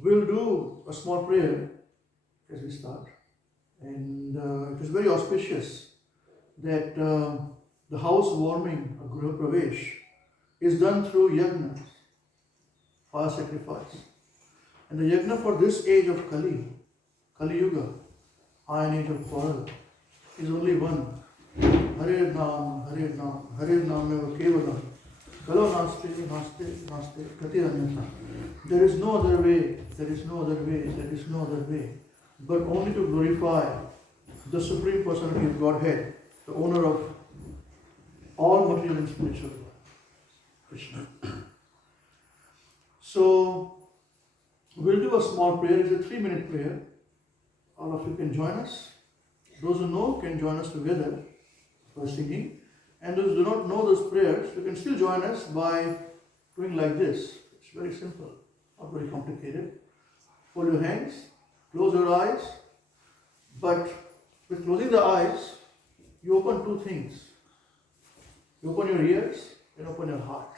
We'll do a small prayer as we start. And it is very auspicious that the housewarming of Guru Pravesh is done through yajna, fire sacrifice. And the yajna for this age of Kali Yuga, iron age of quarrel, is only one. Hare Nam, Hare Nam, Hare Nam eva kevalam. Kalo naste, naste, naste, kati anyatha. There is no other way, there is no other way, there is no other way, but only to glorify the Supreme Personality of Godhead, the owner of all material and spiritual life, Krishna. So, we'll do a small prayer. It's a 3-minute prayer. All of you can join us. Those who know can join us together for singing. And those who do not know those prayers, you can still join us by doing like this. It's very simple, not very complicated. Fold your hands, close your eyes, but with closing the eyes, you open two things. You open your ears and open your heart.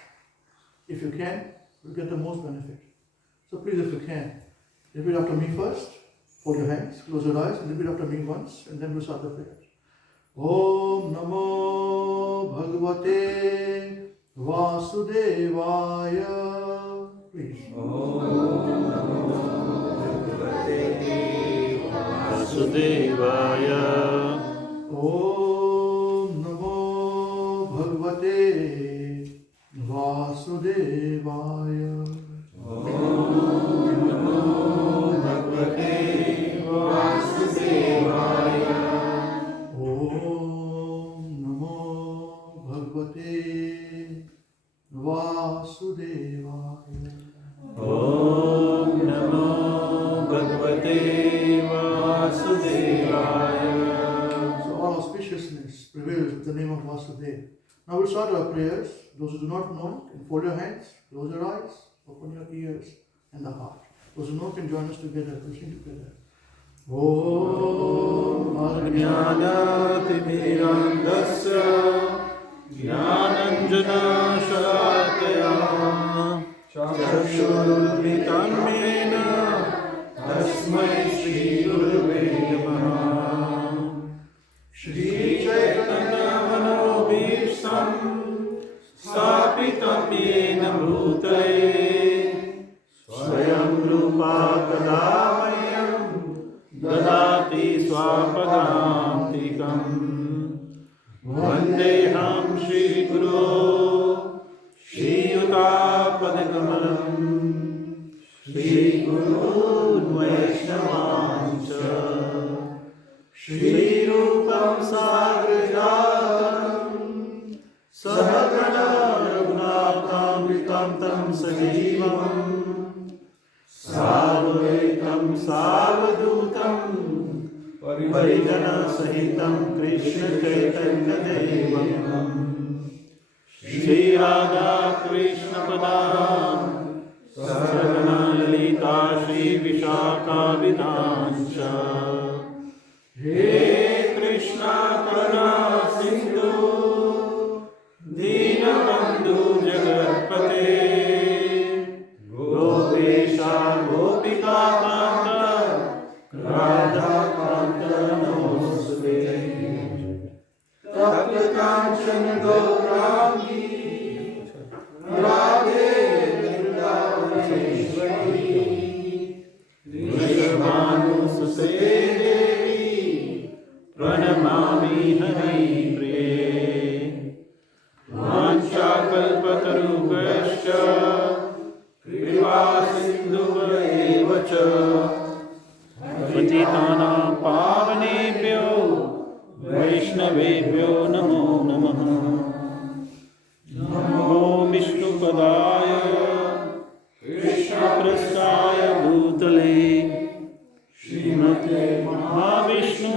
If you can, you'll get the most benefit. So please, if you can, repeat after me first. Fold your hands, close your eyes, and repeat after me once, and then we'll start the prayer. Om Namo Bhagavate Vasudevaya. Please. Om Namo Bhagavate Vasudevaya. Om Namo Bhagavate Vasudevaya. Om Namo Bhagavate Vasudevaya. Om Namo Bhagavate Vasudevaya. Om Namo Bhagavate Vasudevaya. So all auspiciousness prevails with the name of Vasudeva. Now we'll start our prayers. Those who do not know can fold your hands, close your eyes, open your ears and the heart. Those who know can join us together, we'll sing together. Om Ajnanatimirandasya Jnananjana Shalakaya Chakshurulmitam Mena Tasmai Shri Gurave Namaha. Shri Chaitanya Manobhishtam Sthapitam Yena Bhutale Swayam Rupa Kadamayam Dadati Swapadantikam. Vandeham Shri Guru Shri Yuta-padakamalam Shri Guru Vaishnavancha Shri Rupam Sagrajatam Sahagana Raghunatham Tam Sajivam Sadvaitam Savadutam Parijana Sahitam Krishna Chaitanya Devam Shri Radha Krishna Padam Sarvana Lalita Shri Vishaka Vidhancha. He Krishna Karuna Sindhu Deenabandhu Jagatpate Gopesha Gopika Kanta Radha Kanta Namaste. Tapta Kancana Gaurangi Radhe Vrindavaneshwari Vrishabhanu Suse Devi Pranamami Hari Priye. Vanchakalpatarubhasya Kripa Sindhuva cha Patitanam Pavanebhyo Vaishnavebhyo Namo Namaha. Namo Vishnupadaya Krishna Prasthaya Bhutale Srimate Mahavishnu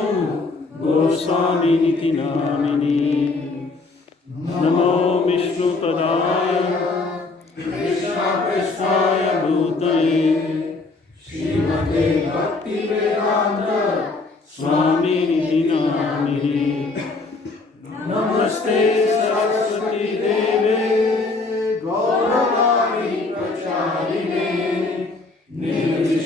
Goswami Niti Namini. Namo Vishnupadaya Krishna Prasthaya Bhutale Srimate Bhaktivedanta Swami Niti Namini. Namaste Saraswati Deve Gauravani Pracharine Nirvishesha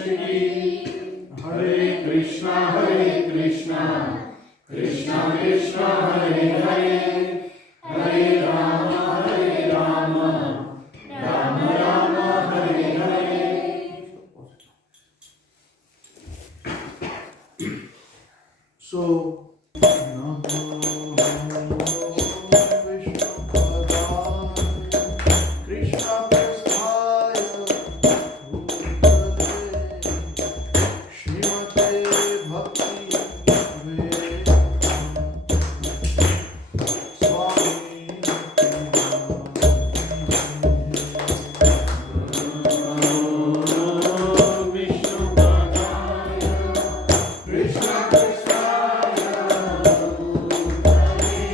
की हरे Krishna Krishna Krishna Hare Hare Hare Ram Ram Ram Hare Hare. So, Namo Vishnu Padaya Krishna Prasthaya Bhutale Srimate Bhakti Vedanta Swami Vishnu पदाय Krishna कृष्णाय भूतले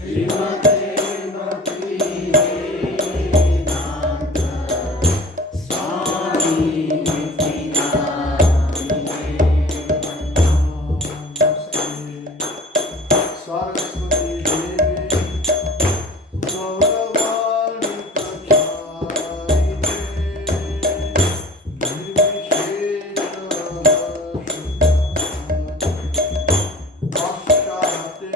श्रीमते भक्ति वेदांत स्वामी Nityanand. Saraswati Devi Gauravani Pracharine Nirvishesha Paschate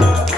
Hare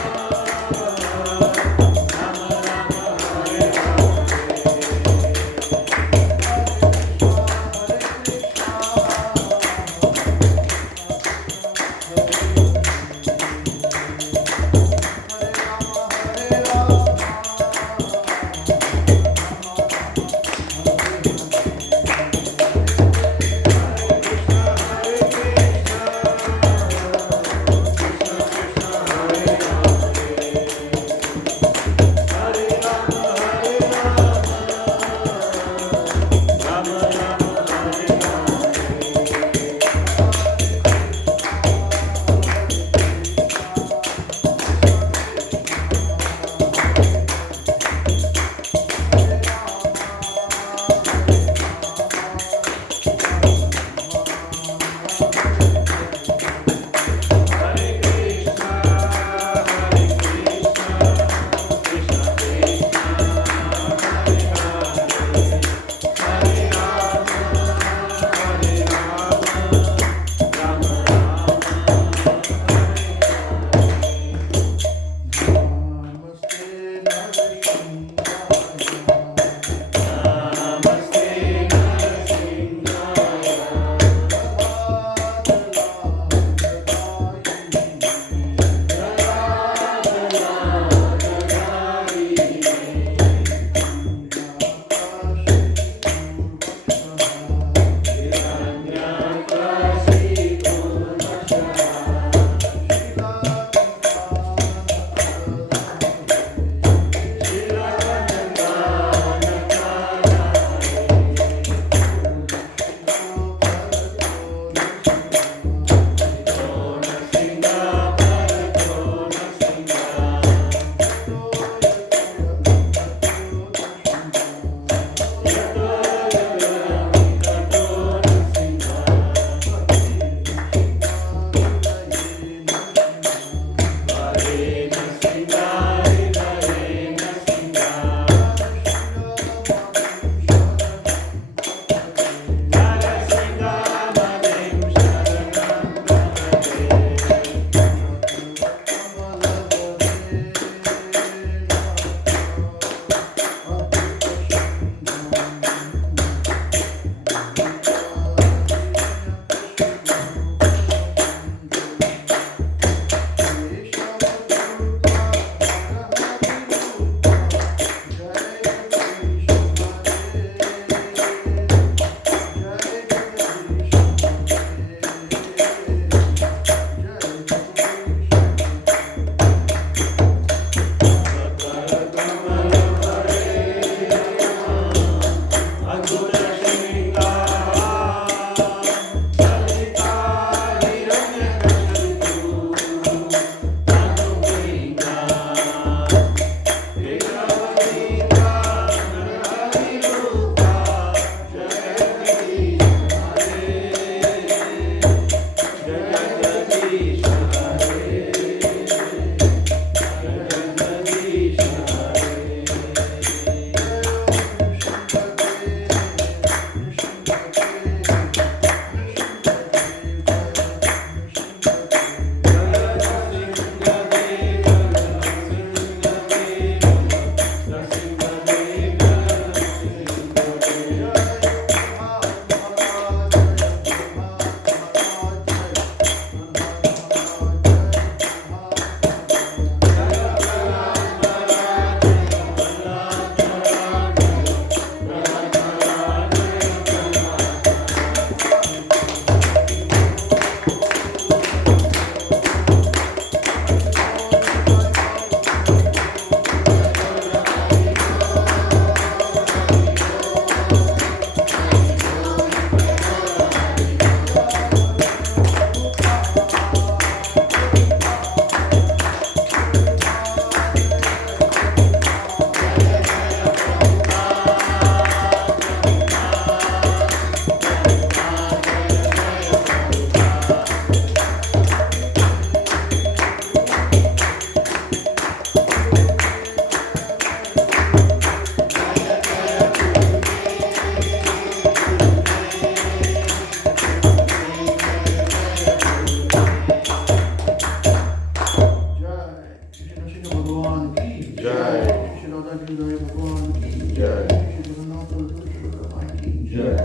जय श्री राधा गिरिधारी भगवान की जय श्री जगन्नाथ भगवान की जय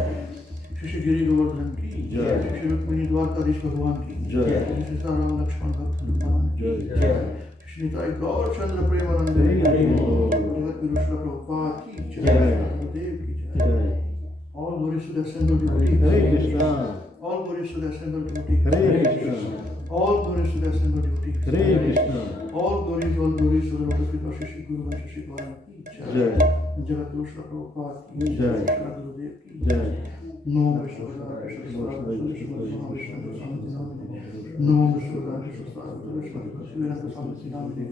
श्री गिरि गोवर्धन की जय श्री रुक्मिणी द्वारकाधीश भगवान की जय श्री सीताराम लक्ष्मण भक्त भगवान की जय श्री ताई गौर चंद्र प्रेमानंद जगत गुरु श्री प्रभुपाद की जय गुरुदेव की जय All glories to the assembled devotees. Hare Krishna All glories to the assembled devotees. Hare Krishna All glories to the assembled devotees. Hare Krishna All glories to the lotus feet of Shri Guru and Shri Gwaran ki jai. जय Jagat Guru Shri Prabhupada ki जय। jai. Shri Gurudev ki जय Namo Vishnu Padaya Krishna Swarata Vishnu Mahavishnu Samati Namini. Namo Vishnu Padaya Krishna Swarata Vishnu Shiviranta Samati Namini.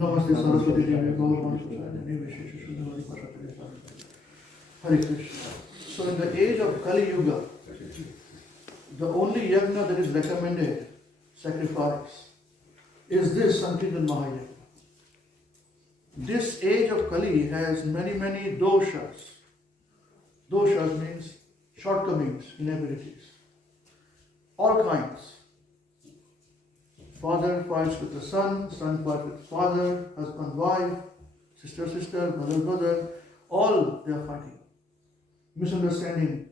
Namaste Saraswati Devi Gauravan Suchayani Vishesha Shuddhavadi Pashatari Saraswati. Hare Krishna. So in the age of Kali Yuga, the only yajna that is recommended, sacrifice, is this Sankirtan Mahayajna. This age of Kali has many doshas. Doshas means shortcomings, inabilities. All kinds. Father fights with the son fights with father, husband, wife, sister, brother, all they are fighting. Misunderstanding.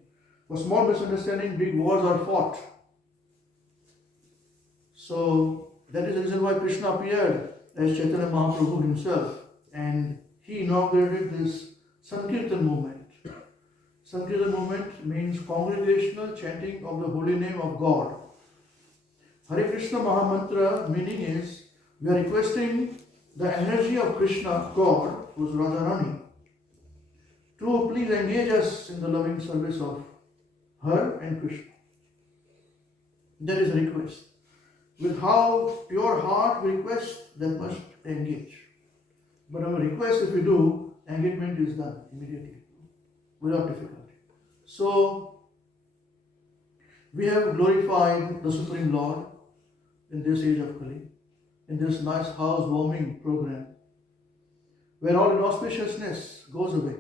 For small misunderstanding, big wars are fought. So that is the reason why Krishna appeared as Chaitanya Mahaprabhu himself, and he inaugurated this Sankirtan movement. Sankirtan movement means congregational chanting of the holy name of God. Hare Krishna Mahamantra meaning is we are requesting the energy of Krishna, God, who is Radharani, to please engage us in the loving service of her and Krishna. That is a request. With how pure heart we request, that must engage. But our request, if we do, engagement is done immediately, without difficulty. So, we have glorified the Supreme Lord in this age of Kali, in this nice housewarming program, where all inauspiciousness goes away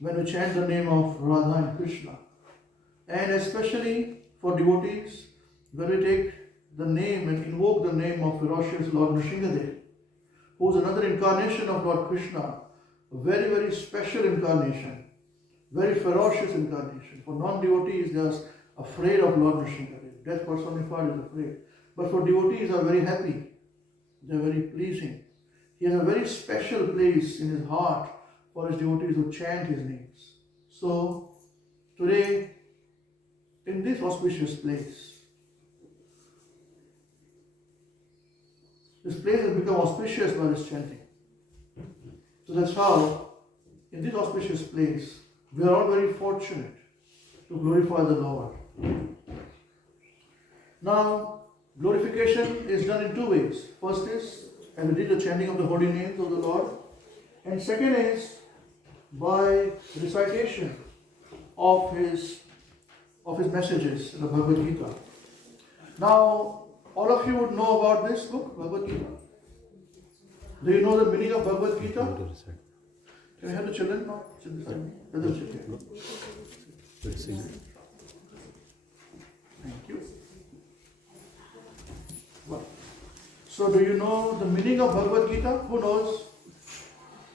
when we chant the name of Radha and Krishna. And especially for devotees, when we take the name and invoke the name of ferocious Lord Nrsimhadev, who is another incarnation of Lord Krishna, a very special incarnation, very ferocious incarnation. For non-devotees, they are afraid of Lord Nrsimhadev. Death personified is afraid. But for devotees, are very happy. They are very pleasing. He has a very special place in his heart for his devotees who chant his names. So, today, in this auspicious place, this place has become auspicious by this chanting. So that's how, in this auspicious place, we are all very fortunate to glorify the Lord. Now, glorification is done in two ways. First is, and we did the chanting of the holy names of the Lord. And second is, by recitation of his messages in the Bhagavad Gita. Now, all of you would know about this book, Bhagavad Gita. Do you know the meaning of Bhagavad Gita? Can I have the children now? Sit beside me. Let them sit here. Thank you. Well, so do you know the meaning of Bhagavad Gita? Who knows?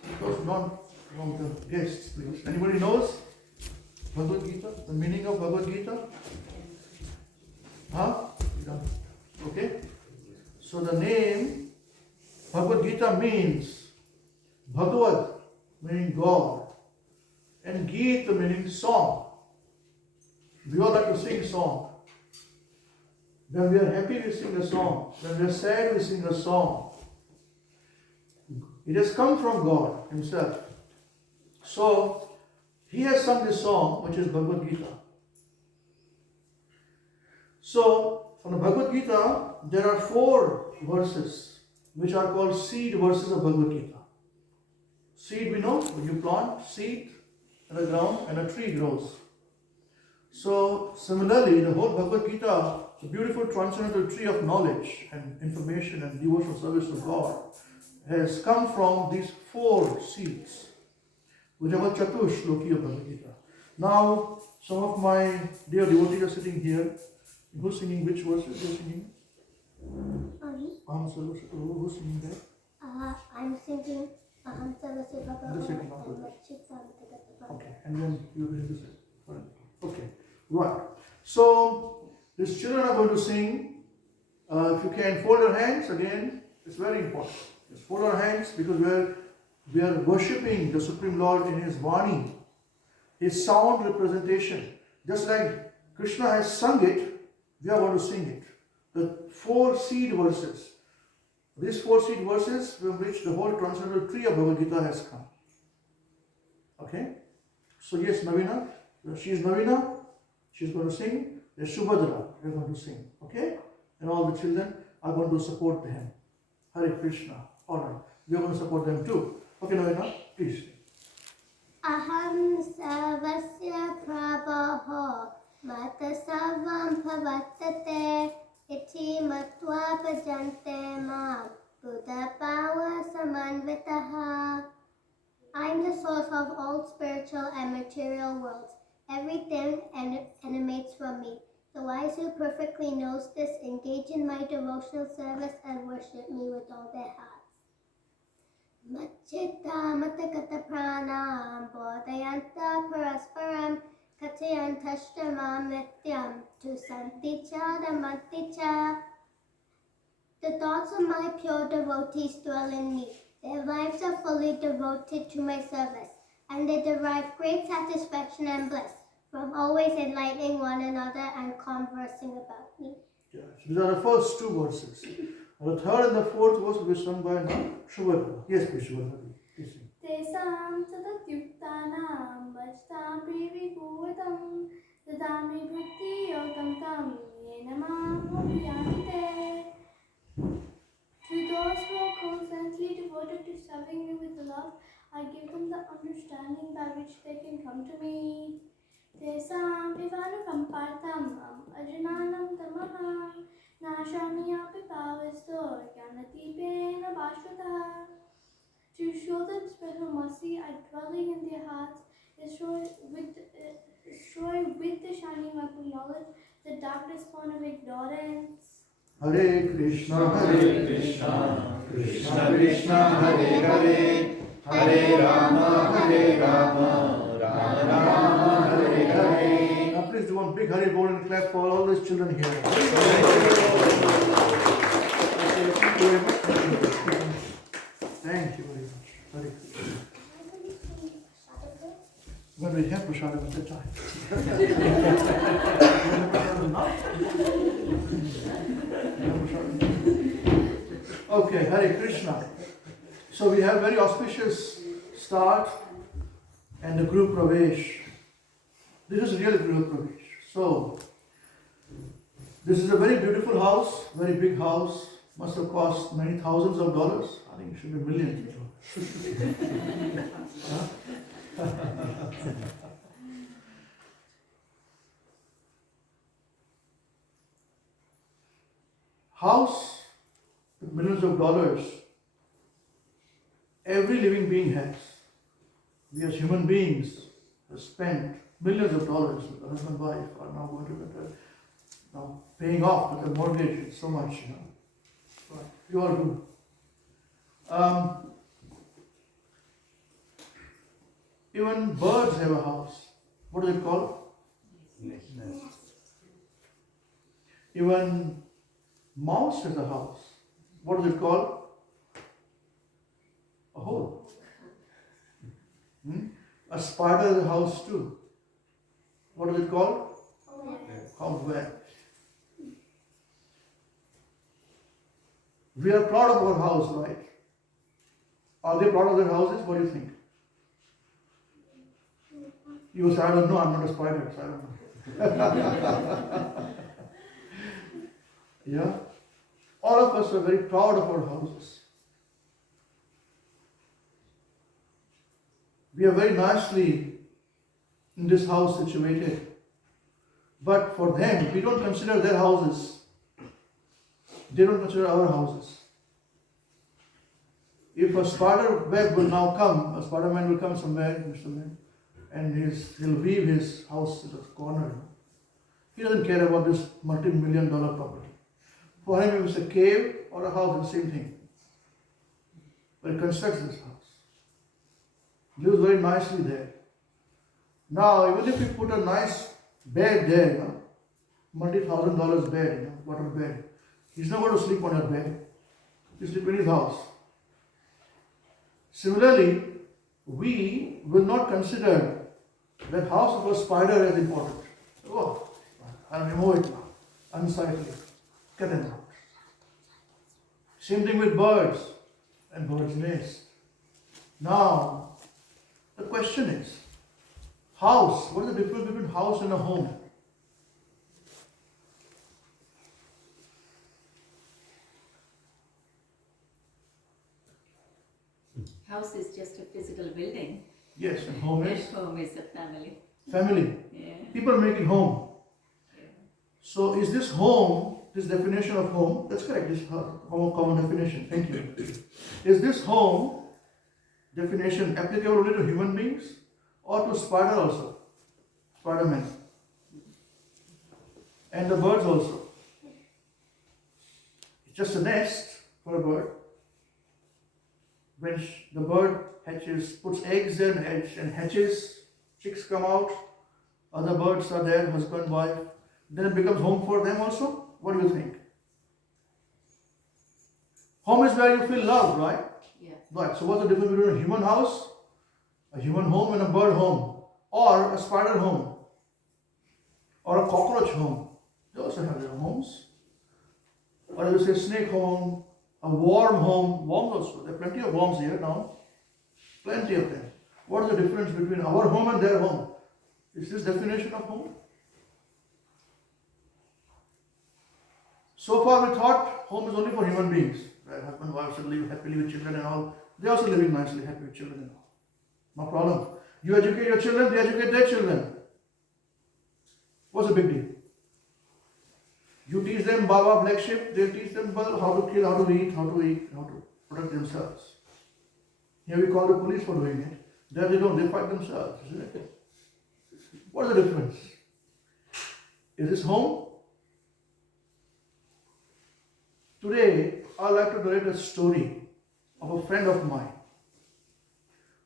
Because not from the guests, please. Anybody knows Bhagavad Gita? The meaning of Bhagavad Gita? Huh? Yeah. Okay. So the name Bhagavad Gita means Bhagavad meaning God, and Gita meaning song. We all like to sing song. When we are happy, we sing a song. When we are sad, we sing a song. It has come from God himself. So, he has sung this song, which is Bhagavad Gita. So, from the Bhagavad Gita, there are 4 verses, which are called seed verses of Bhagavad Gita. Seed, we know, when you plant seed in the ground and a tree grows. So, similarly, the whole Bhagavad Gita, the beautiful transcendental tree of knowledge and information and devotional service to God, has come from these 4 seeds, which are called Chatushloki of Bhagavad Gita. Now, some of my dear devotees are sitting here. Who's singing which verses? You're singing? Who's singing that? I I'm singing Aham Sarvasya Just sing Bhagavan along and with us. Machita. Okay, and then you will do it. Fine. Okay, right. So these children are going to sing. If you can fold your hands again, it's very important. Just fold our hands because we are worshipping the Supreme Lord in His Vani, His sound representation. Just like Krishna has sung it, we are going to sing it. The 4 seed verses. These 4 seed verses from which the whole transcendental tree of Bhagavad Gita has come. Okay? So yes, Navina, she is Navina, she is going to sing. There's Shubhadra, we are going to sing. Okay? And all the children are going to support them. Hare Krishna. Alright, we are going to support them too. Okay, Navina, please. Aham Sarvasya Prabhaho Mata Sarvam Bhavattate Iti Matva Bhajante Mam Buddha Bhava Samanvitaha. I am the source of all spiritual and material worlds. Everything emanates from me. The wise who perfectly knows this engage in my devotional service and worship me with all their hearts. Machita matakata pranam bodhayanta parasparam katayantashtamam nityam tu santicha dhamanticha. The thoughts of my pure devotees dwell in me. Their lives are fully devoted to my service, and they derive great satisfaction and bliss from always enlightening one another and conversing about me. Yes, these are the first 2 verses. The third and the fourth verse will be sung by Shubhadra. Yes, please, Shubhadra. Please sing. Tesam tadatyuktanam vachtam privibhuvatam dadami bhakti yotam tam yena mam abhiyante. To those who are constantly devoted to serving me with love, I give them the understanding by which they can come to me. Tesam vivanukam partam ajananam tamaha nashamiyapi pavasto jnanatipena bhashvata. To show them special mercy, I dwelling in their hearts, destroy with the shining lamp of knowledge the darkness born of ignorance. Hare Krishna, Krishna, Krishna Krishna, Hare Hare, Hare Rama, Rama Rama, Hare Hare. Now please do one big Hare Bol and clap for all these children here. Thank you very much. Hare Krishna. When we have prasadam at the time. Okay, Hare Krishna. So we have very auspicious start and the group Pravesh. This is really group Pravesh. So, this is a very beautiful house, very big house. Must have cost many thousands of dollars. I think it should be millions. Huh? House with millions of dollars, every living being has. We as human beings have spent millions of dollars. The husband and wife are now going to get now paying off with the mortgage so much, Right. You all do. Even birds have a house. What is it called? Nest. Even mouse has a house. What is it called? A hole. A spider has a house too. What is it called? House web. We are proud of our house, right? Are they proud of their houses? What do you think? You say, I don't know, I'm not a spider, so I don't know. Yeah? All of us are very proud of our houses. We are very nicely in this house situated. But for them, we don't consider their houses. They don't consider our houses. If a spider web will now come, a Spider-Man will come somewhere, Mr. Man, and he'll weave his house to the corner. He doesn't care about this multi-million-dollar property. For him, if it's a cave or a house, it's the same thing. but he constructs this house. Lives very nicely there. Now, even if you put a nice bed there, $multi-thousand bed, water bed, he's not going to sleep on your bed. He'll sleep in his house. Similarly, we will not consider that house of a spider as important. Oh, I'll remove it now. Unsightly. Cut them out. Same thing with birds and birds' nest. Now, the question is, house, what is the difference between house and a home? House is just a physical building. Yes, and home is And home is a family. family. Yeah. People make it home. Yeah. So is this home, this definition of home, that's correct, this common definition, thank you. Is this home definition applicable only to human beings or to spider also? Spider-Man. And the birds also. It's just a nest for a bird. When the bird hatches, puts eggs there and hatches, chicks come out, other birds are there, husband, wife, then it becomes home for them also? What do you think? Home is where you feel loved, right? Yeah. Right. So what's the difference between a human house, a human home and a bird home? Or a spider home? Or a cockroach home? They also have their homes. Or you say snake home, a worm home, worms also. There are plenty of worms here now. Plenty of them. What is the difference between our home and their home? Is this definition of home? So far we thought home is only for human beings. Where husband, wife should live happily with children and all. They also living nicely, happy with children and all. No problem. You educate your children, they educate their children. What's the big deal? You teach them Baba, black sheep, they'll teach them how to kill, how to eat, how to protect themselves. Here we call the police for doing it. There they don't, they fight themselves, isn't it? What is the difference? Is this home? Today, I'd like to narrate a story of a friend of mine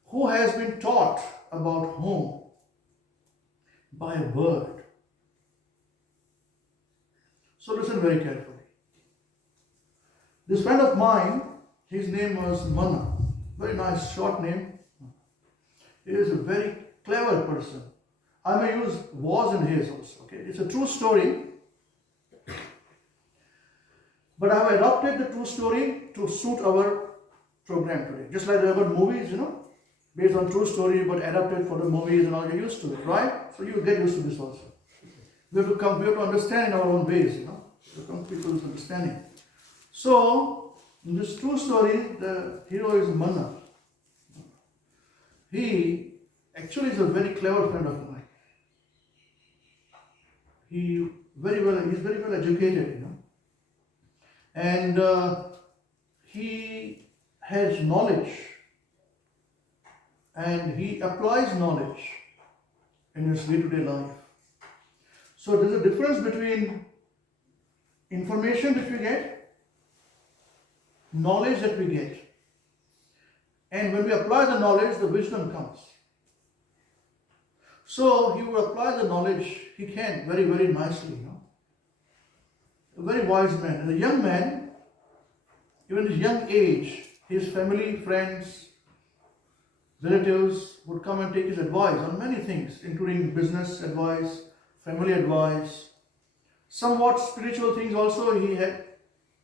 who has been taught about home by a bird. So listen very carefully. This friend of mine, his name was Mana. Very nice short name. He is a very clever person. I may use was and his also. Okay, it's a true story. But I have adopted the true story to suit our program today. Just like there are movies, based on true story, but adapted for the movies and all, you're used to it, right? So you get used to this also. We have to understand in our own ways, to come to people's understanding. So, in this true story, the hero is Mana. He actually is a very clever friend of mine. He's very well educated, and he has knowledge, and he applies knowledge in his day-to-day life. So there's a difference between information that we get, knowledge that we get, and when we apply the knowledge, the wisdom comes. So he will apply the knowledge he can very, very nicely. A very wise man. And a young man, even at his young age, his family, friends, relatives would come and take his advice on many things, including business advice, family advice, somewhat spiritual things also. He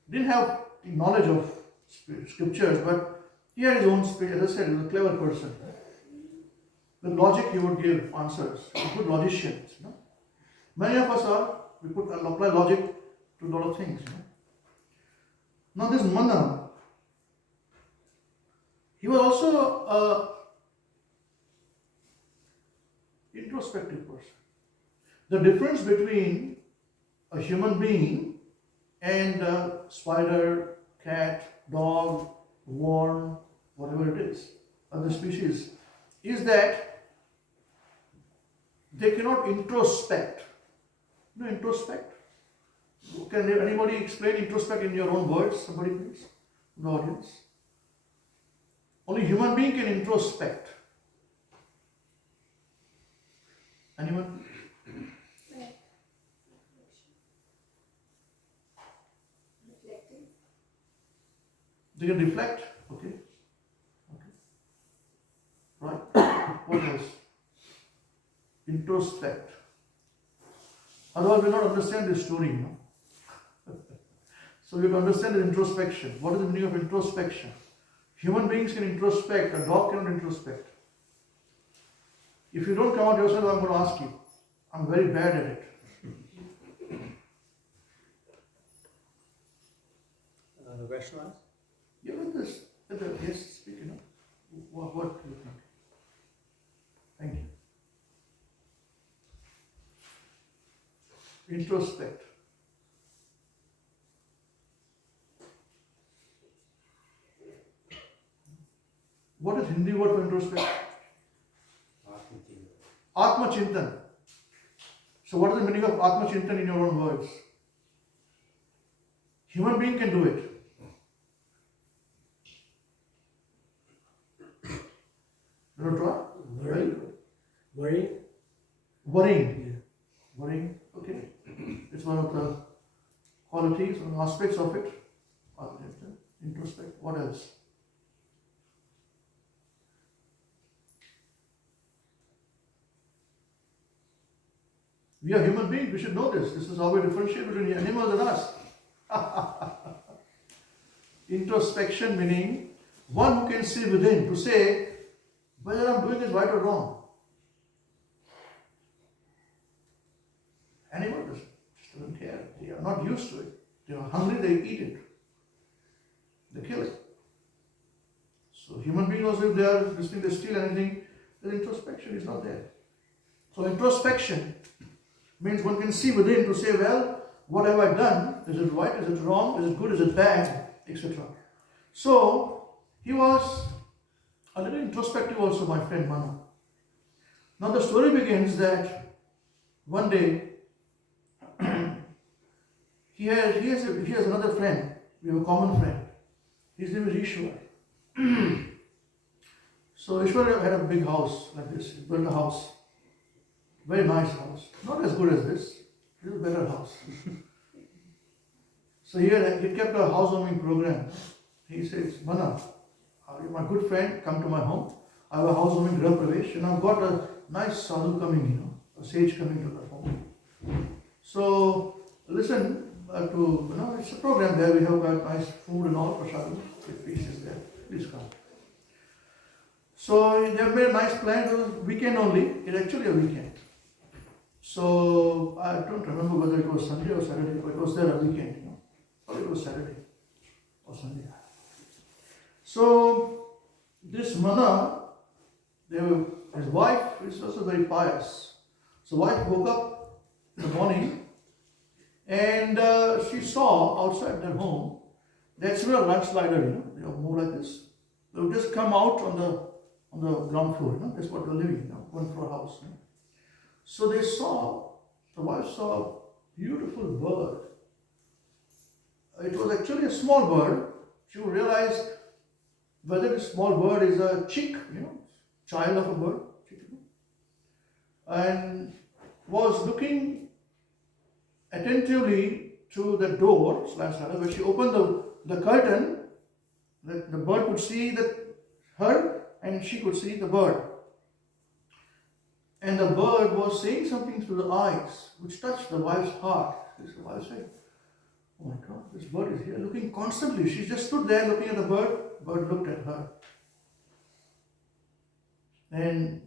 didn't have knowledge of scriptures, but he had his own spirit. As I said, he was a clever person. With logic, he would give answers. He was a good logician. Many of us are. We apply logic to a lot of things. Now this Mana, he was also a introspective person. The difference between a human being and a spider, cat, dog, worm, whatever it is, other species, is that they cannot introspect. You know introspect? Can anybody explain introspect in your own words? Somebody please? The audience. Only human being can introspect. Anyone? Reflecting. They can reflect. Okay. Right. What else? Introspect. Otherwise, we will not understand this story. So we have to understand the introspection. What is the meaning of introspection? Human beings can introspect, a dog cannot introspect. If you don't come out yourself, I'm going to ask you. I'm very bad at it. The question was? You let the guest speak, What do you think? Thank you. Introspect. What is Hindi word for introspect? Atma Chintan. So what is the meaning of Atma Chintan in your own words? Human being can do it. You want to try? Worrying? Worrying. Worrying, okay. It's one of the qualities, one of the aspects of it. Introspect. What else? We are human beings, we should know this. This is how we differentiate between animals and us. Introspection meaning one who can see within to say whether I'm doing this right or wrong. Animal just doesn't care. They are not used to it. They are hungry, they eat it. They kill it. So human beings also, if they are listening, they steal anything, their introspection is not there. So introspection means one can see within to say, well, what have I done? Is it right? Is it wrong? Is it good? Is it bad? Etc. So he was a little introspective also, my friend Manu. Now the story begins that one day he has another friend. We have a common friend. His name is Ishwar. So Ishwar had a big house like this. He built a house. Very nice house. Not as good as this. This is a better house. So he kept a housewarming program. He says, Mana, my good friend, come to my home. I have a housewarming Grah Pravesh and I've got a nice sadhu coming, a sage coming to the home. So listen to, it's a program there. We have got nice food and all for sadhu. The feast is there. Please come. So they have made a nice plan. It was weekend only. It's actually a weekend. So I don't remember whether it was Sunday or Saturday, but it was there a weekend, Or it was Saturday or Sunday. So this Mana, his wife is also very pious. So wife woke up in the morning and she saw outside their home that similar landslider, they move like this. They would just come out on the ground floor, that's what they're living, one floor house. So the wife saw a beautiful bird. It was actually a small bird. She would realize whether this small bird is a chick, child of a bird, and was looking attentively to the door, where she opened the curtain, that the bird could see her and she could see the bird. And the bird was saying something through the eyes, which touched the wife's heart. The wife said, oh my God, this bird is here looking constantly. She just stood there looking at the bird looked at her. And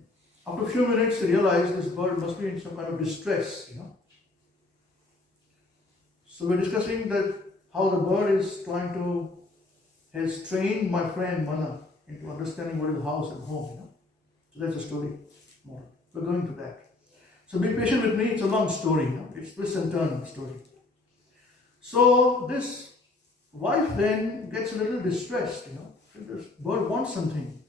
after a few minutes, she realized this bird must be in some kind of distress, So we're discussing how the bird has trained my friend Mana into understanding what is house and home, So that's the story. We're going to that. So be patient with me, it's a long story, It's twist and turn story. So this wife then gets a little distressed, This bird wants something.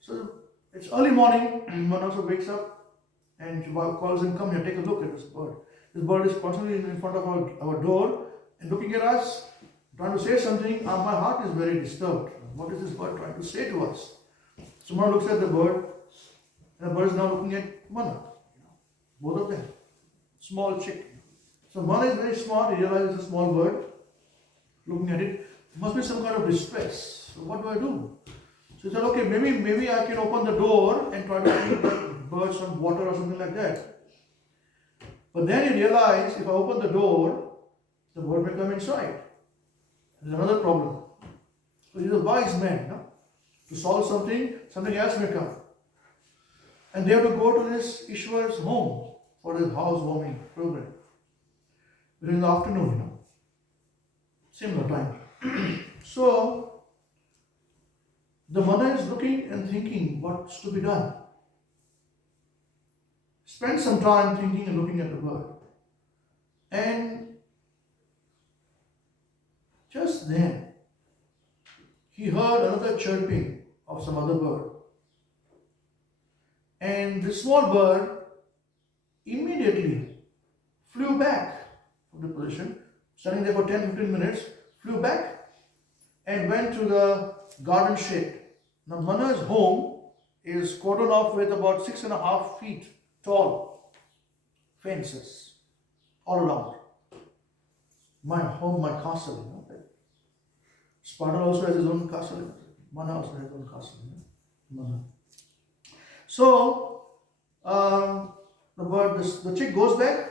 So it's early morning, and one also wakes up and she calls him, come here, take a look at this bird. This bird is constantly in front of our door and looking at us, trying to say something. My heart is very disturbed. What is this bird trying to say to us? So Mana looks at the bird, and the bird is now looking at Mana. Both of them. Small chick. So Mana is very smart, he realizes it's a small bird. Looking at it, must be some kind of distress. So what do I do? So he said, okay, maybe I can open the door and try to feed the bird some water or something like that. But then he realized if I open the door, the bird may come inside. There's another problem. So he's a wise man, no? To solve something else may come. And they have to go to this Ishwar's home for his housewarming program. It is in the afternoon, similar time. So the mother is looking and thinking what's to be done. Spend some time thinking and looking at the bird. And just then, he heard another chirping of some other bird. And the small bird immediately flew back from the position, standing there for 10-15 minutes, flew back and went to the garden shed. Now Mana's home is cordoned off with about 6.5 feet tall fences all around. My home, my castle, Sparta also has his own castle. Mana also has his own castle. Mana. So the chick goes back,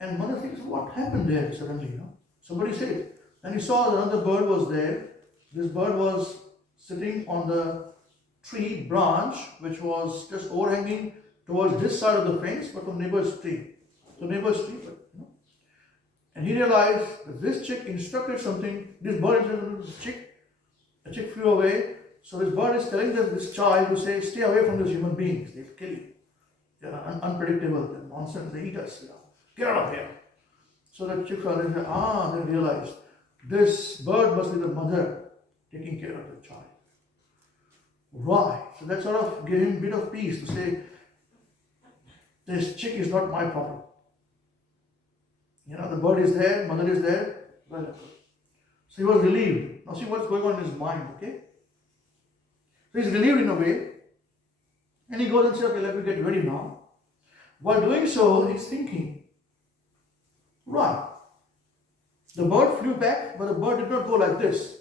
and Mana thinks, what happened there suddenly? Somebody said. And he saw that another bird was there. This bird was sitting on the tree branch, which was just overhanging towards this side of the fence, but from neighbor's tree. So neighbor's tree, and he realized that this chick instructed something. This bird instructed this chick. The chick flew away. So this bird is telling this child to say, stay away from these human beings. They'll kill you. They are unpredictable. They're nonsense. They eat us. Get out of here. So the chick flew away and said, they realized this bird must be the mother taking care of the child. Right. So that sort of gave him a bit of peace to say, this chick is not my problem. The bird is there, mother is there. Well, so he was relieved. Now see what's going on in his mind, okay? So he's relieved in a way. And he goes and says, okay, let me get ready now. While doing so, he's thinking, right. The bird flew back, but the bird did not go like this.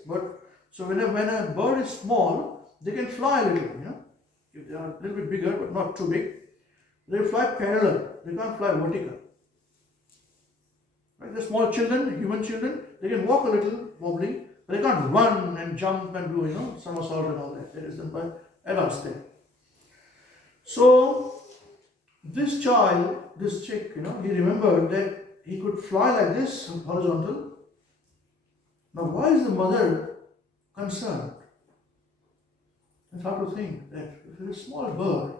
So when a bird is small, they can fly a little, If they are a little bit bigger, but not too big, they fly parallel. They can't fly vertical. Right? The small children, human children, they can walk a little wobbly, but they can't run and jump and do, somersault and all that. That is done by adults there. So this child, this chick, he remembered that he could fly like this, horizontal. Now why is the mother concerned? It's hard to think that if it's a small bird,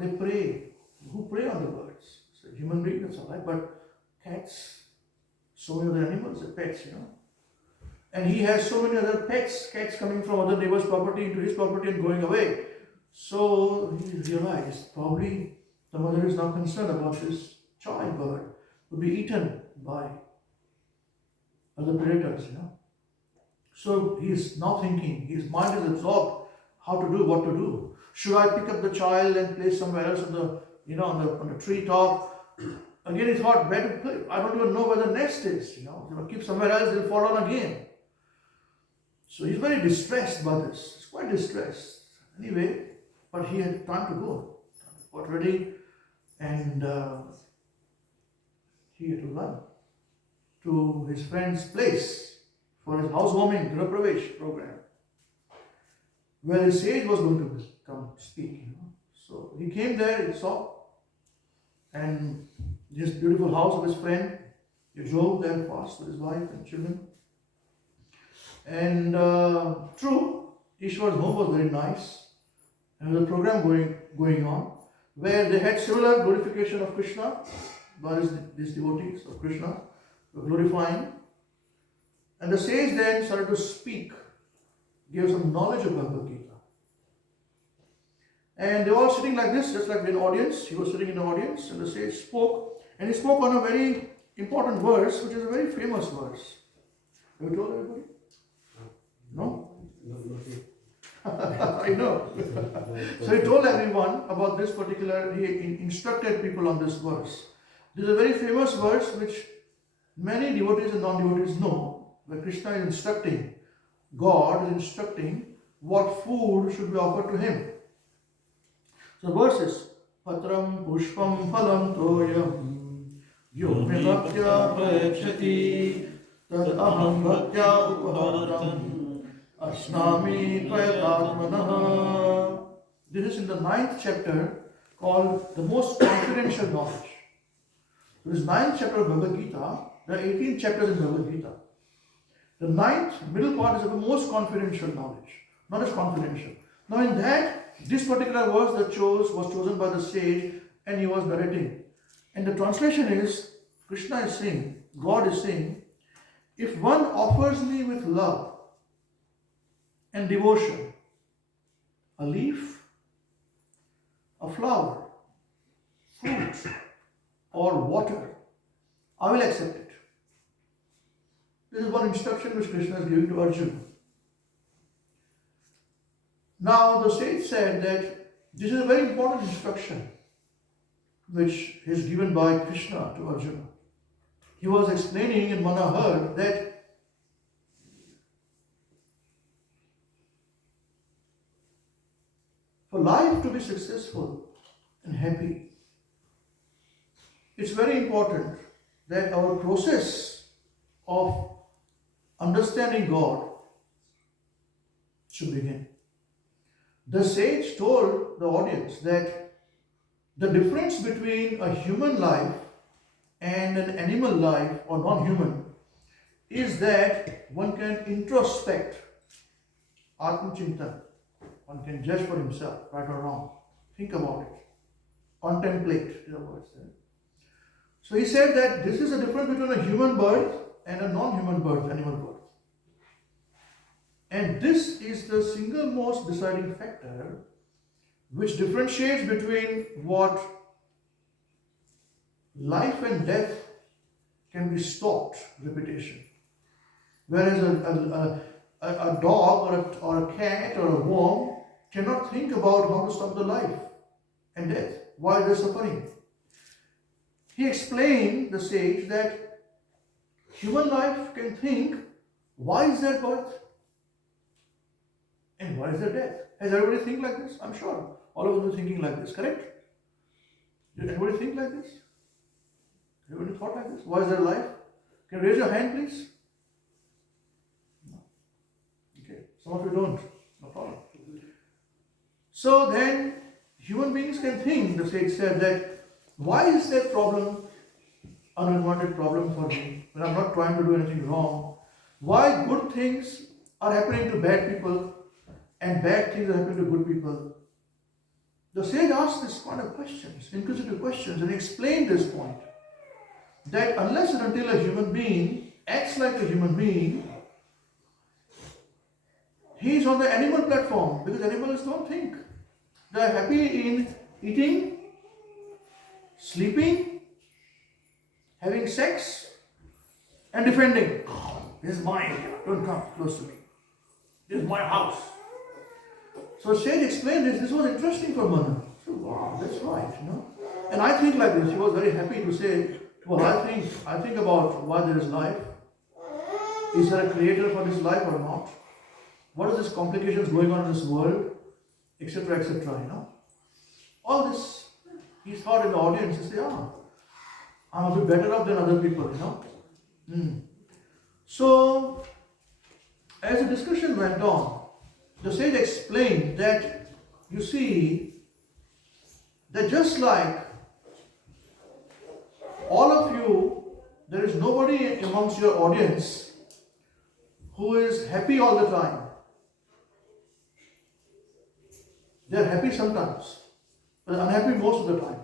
they prey? Who prey on the birds? So human beings, that's all right, but cats, so many other animals, are pets, And he has so many other pets, cats coming from other neighbors' property into his property and going away. So he realized probably the mother is now concerned about this child bird will be eaten by other predators, So he is now thinking, his mind is absorbed how to do, what to do. Should I pick up the child and place somewhere else on the, on the tree top? Again, he thought, where to play? I don't even know where the nest is, If I keep somewhere else, they'll fall on again. So he's very distressed by this. He's quite distressed. Anyway, but he had time to go. Got ready, and he had to run to his friend's place for his housewarming Grah Pravesh program, where his sage was going to come speak. So he came there, he saw, and this beautiful house of his friend, he drove there fast with his wife and children. And true, Ishwar's home was very nice. And there was a program going on where they had similar glorification of Krishna by these devotees of Krishna, glorifying. And the sage then started to speak, gave some knowledge of Bhagavad Gita. And they were all sitting like this, just like an audience. He was sitting in the audience, and the sage spoke. And he spoke on a very important verse, which is a very famous verse. Have you told everybody? No? I know. So he told everyone about this particular, he instructed people on this verse. This is a very famous verse which many devotees and non-devotees know, where Krishna is instructing, God is instructing what food should be offered to him. So the verse is, Patram pushpam phalam toyam yo me bhaktya prayachati tad aham bhaktya upaharam asnami prayatatmanaha. This is in the 9th chapter called the most confidential knowledge. So this 9th chapter of Bhagavad Gita, there are 18 chapters in Bhagavad Gita. The 9th, middle part is of the most confidential knowledge, not as confidential. Now in that, this particular verse was chosen by the sage and he was narrating. And the translation is, Krishna is saying, God is saying, if one offers me with love and devotion, a leaf, a flower, fruit, or water, I will accept it. This is one instruction which Krishna is giving to Arjuna. Now the sage said that this is a very important instruction which is given by Krishna to Arjuna. He was explaining in Mana heard that for life to be successful and happy, it's very important that our process of understanding God should begin. The sage told the audience that the difference between a human life and an animal life or non-human is that one can introspect, Atmachintan. One can judge for himself, right or wrong. Think about it. Contemplate is the word there. So he said that this is the difference between a human birth and a non-human birth, animal birth. And this is the single most deciding factor which differentiates between what life and death can be stopped, repetition. Whereas a dog or a cat or a worm cannot think about how to stop the life and death while they're suffering. He explained, the sage, that human life can think, why is there birth? And why is there death? Has everybody think like this? I'm sure all of us are thinking like this, correct? Did anybody think like this? Anybody thought like this? Why is there life? Can you raise your hand, please? No. Okay, some of you don't. No problem. So then, human beings can think, the sage said, that why is that problem, unwanted problem for me, when I'm not trying to do anything wrong? Why good things are happening to bad people and bad things are happening to good people? The sage asked this kind of questions, inquisitive questions, and explained this point, that unless and until a human being acts like a human being, he is on the animal platform, because animals don't think. They are happy in eating, sleeping, having sex, and defending. This is mine, don't come close to me. This is my house. So sage explained this. This was interesting for Manu. So, wow, that's right, you know. And I think like this. He was very happy to say, well, I think about why there is life. Is there a creator for this life or not? What are these complications going on in this world? Etc., etc., you know. All this, he thought in the audience, he said, I'm a bit better off than other people, you know. So, as the discussion went on, the sage explained that, you see, that just like all of you, there is nobody amongst your audience who is happy all the time. They are happy sometimes, but unhappy most of the time.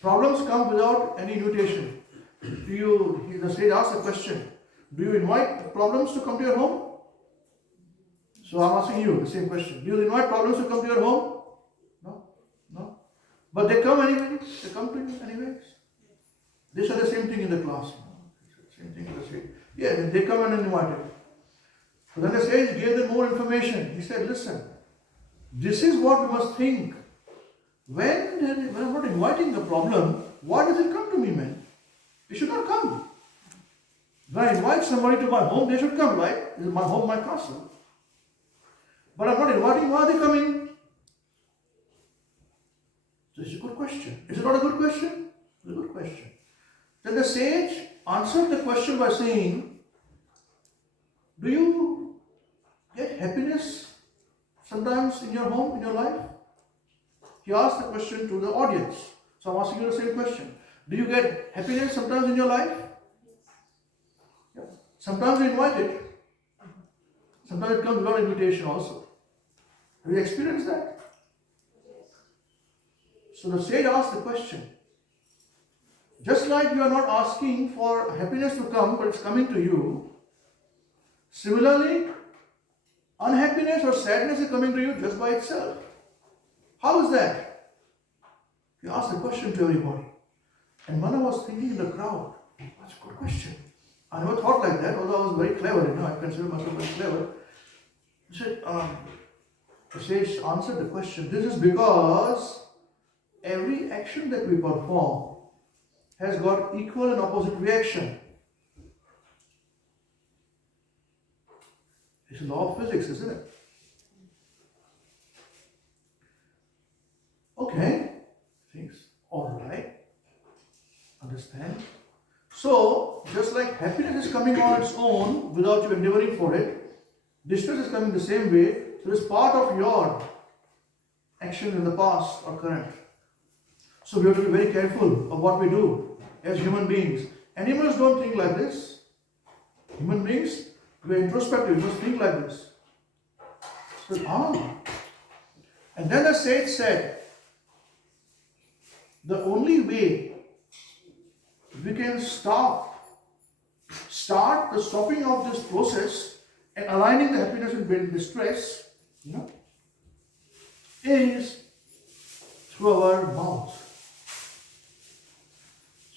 Problems come without any invitation. The sage asked a question, do you invite problems to come to your home? So I'm asking you the same question. Do you invite problems to come to your home? No. But they come anyway. They come to you anyways. They say the same thing in the class. Same thing in the stage. Yeah, they come and invited. So then the sage gave them more information. He said, listen, this is what we must think. When I'm not inviting the problem, why does it come to me, man? It should not come. When I invite somebody to my home, they should come, right? This is my home, my castle. But I'm not inviting, why are they coming? So it's a good question. Is it not a good question? It's a good question. Then the sage answered the question by saying, do you get happiness sometimes in your home, in your life? He asked the question to the audience. So I'm asking you the same question. Do you get happiness sometimes in your life? Yeah. Sometimes you invite it. Sometimes it comes without invitation also. Have you experienced that? So the sage asked the question. Just like you are not asking for happiness to come, but it's coming to you, similarly, unhappiness or sadness is coming to you just by itself. How is that? He asked the question to everybody. And Mana was thinking in the crowd, that's a good question. I never thought like that, although I was very clever, I consider myself very clever. He said, the sage answered the question. This is because every action that we perform has got equal and opposite reaction. It's a law of physics, isn't it? Okay, thanks. Alright. Understand? So, just like happiness is coming on its own without you endeavoring for it, distress is coming the same way. So, it's part of your action in the past or current. So, we have to be very careful of what we do as human beings. Animals don't think like this. Human beings, we are introspective, we must think like this. So, and then the sage said, the only way we can start the stopping of this process and aligning the happiness with distress, is through our mouth.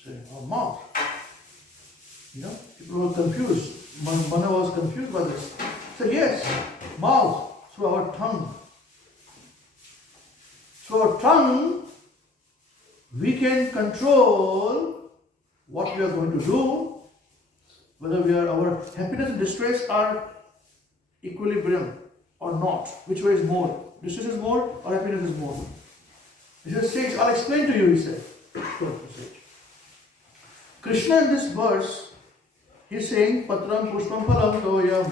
So our mouth. People were confused. Mana was confused by this. So yes, mouth, through our tongue. Through our tongue, we can control what we are going to do, whether our happiness and distress are equilibrium or not. Which way is more? Distress is more or happiness is more? He says, I'll explain to you, he said. Krishna in this verse, he's saying, Patram pushpam phalam toyam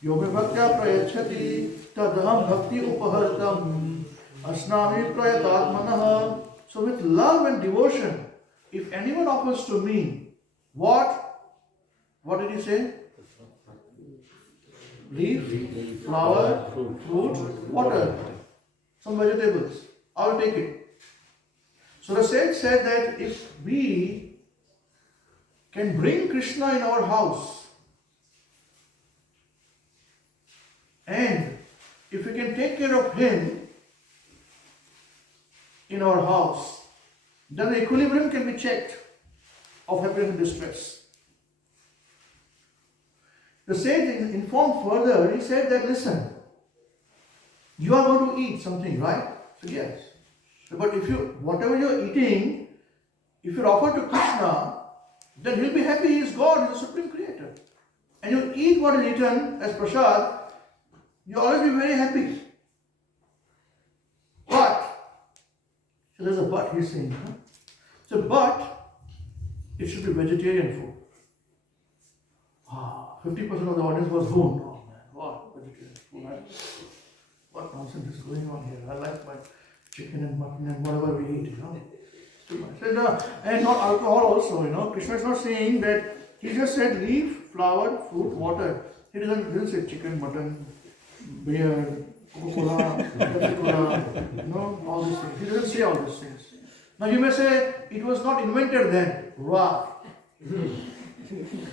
yoga bhaktya prayachati tadaham bhakti upahartam asnami prayatatmanaha. So with love and devotion, if anyone offers to me, what did he say? Leaf, flower, fruit, water, some vegetables. I will take it. So the sage said that if we can bring Krishna in our house, and if we can take care of him in our house, then the equilibrium can be checked of happiness and distress. The sage informed further, he said that, listen, you are going to eat something, right? So yes. But whatever you are eating, if you offer to Krishna, then he'll be happy, he is God, he is the Supreme Creator. And you eat what is eaten as prasad, you'll always be very happy. But, so there's a but he's saying, So, but, it should be vegetarian food. 50% of the audience was zoned. Oh man, what vegetarian food? What nonsense is going on here? I like my chicken and mutton and whatever we eat, It's too much. And not alcohol also, Krishna is not saying that, he just said leaf, flower, fruit, water. He didn't say chicken, mutton, beer, Coca-Cola, Pepsi-Cola, all these things. He doesn't say all these things. Now you may say, it was not invented then. Wow.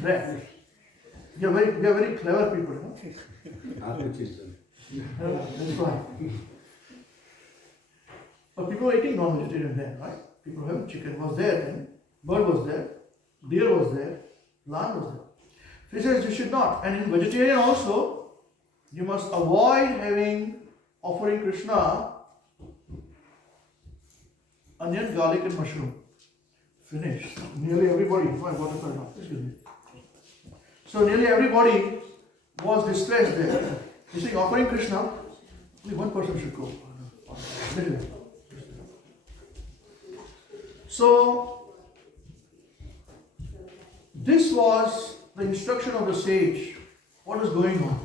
Correct. We are very clever people, That's why. But people were eating non-vegetarian then, right? People having chicken was there then, bird was there, deer was there, lamb was there. So he says you should not. And in vegetarian also, you must avoid offering Krishna onion, garlic and mushroom. Finished. Nearly everybody, my water fell down, excuse me. So nearly everybody was distressed there. You see, offering Krishna, only one person should go. So, this was the instruction of the sage, what is going on,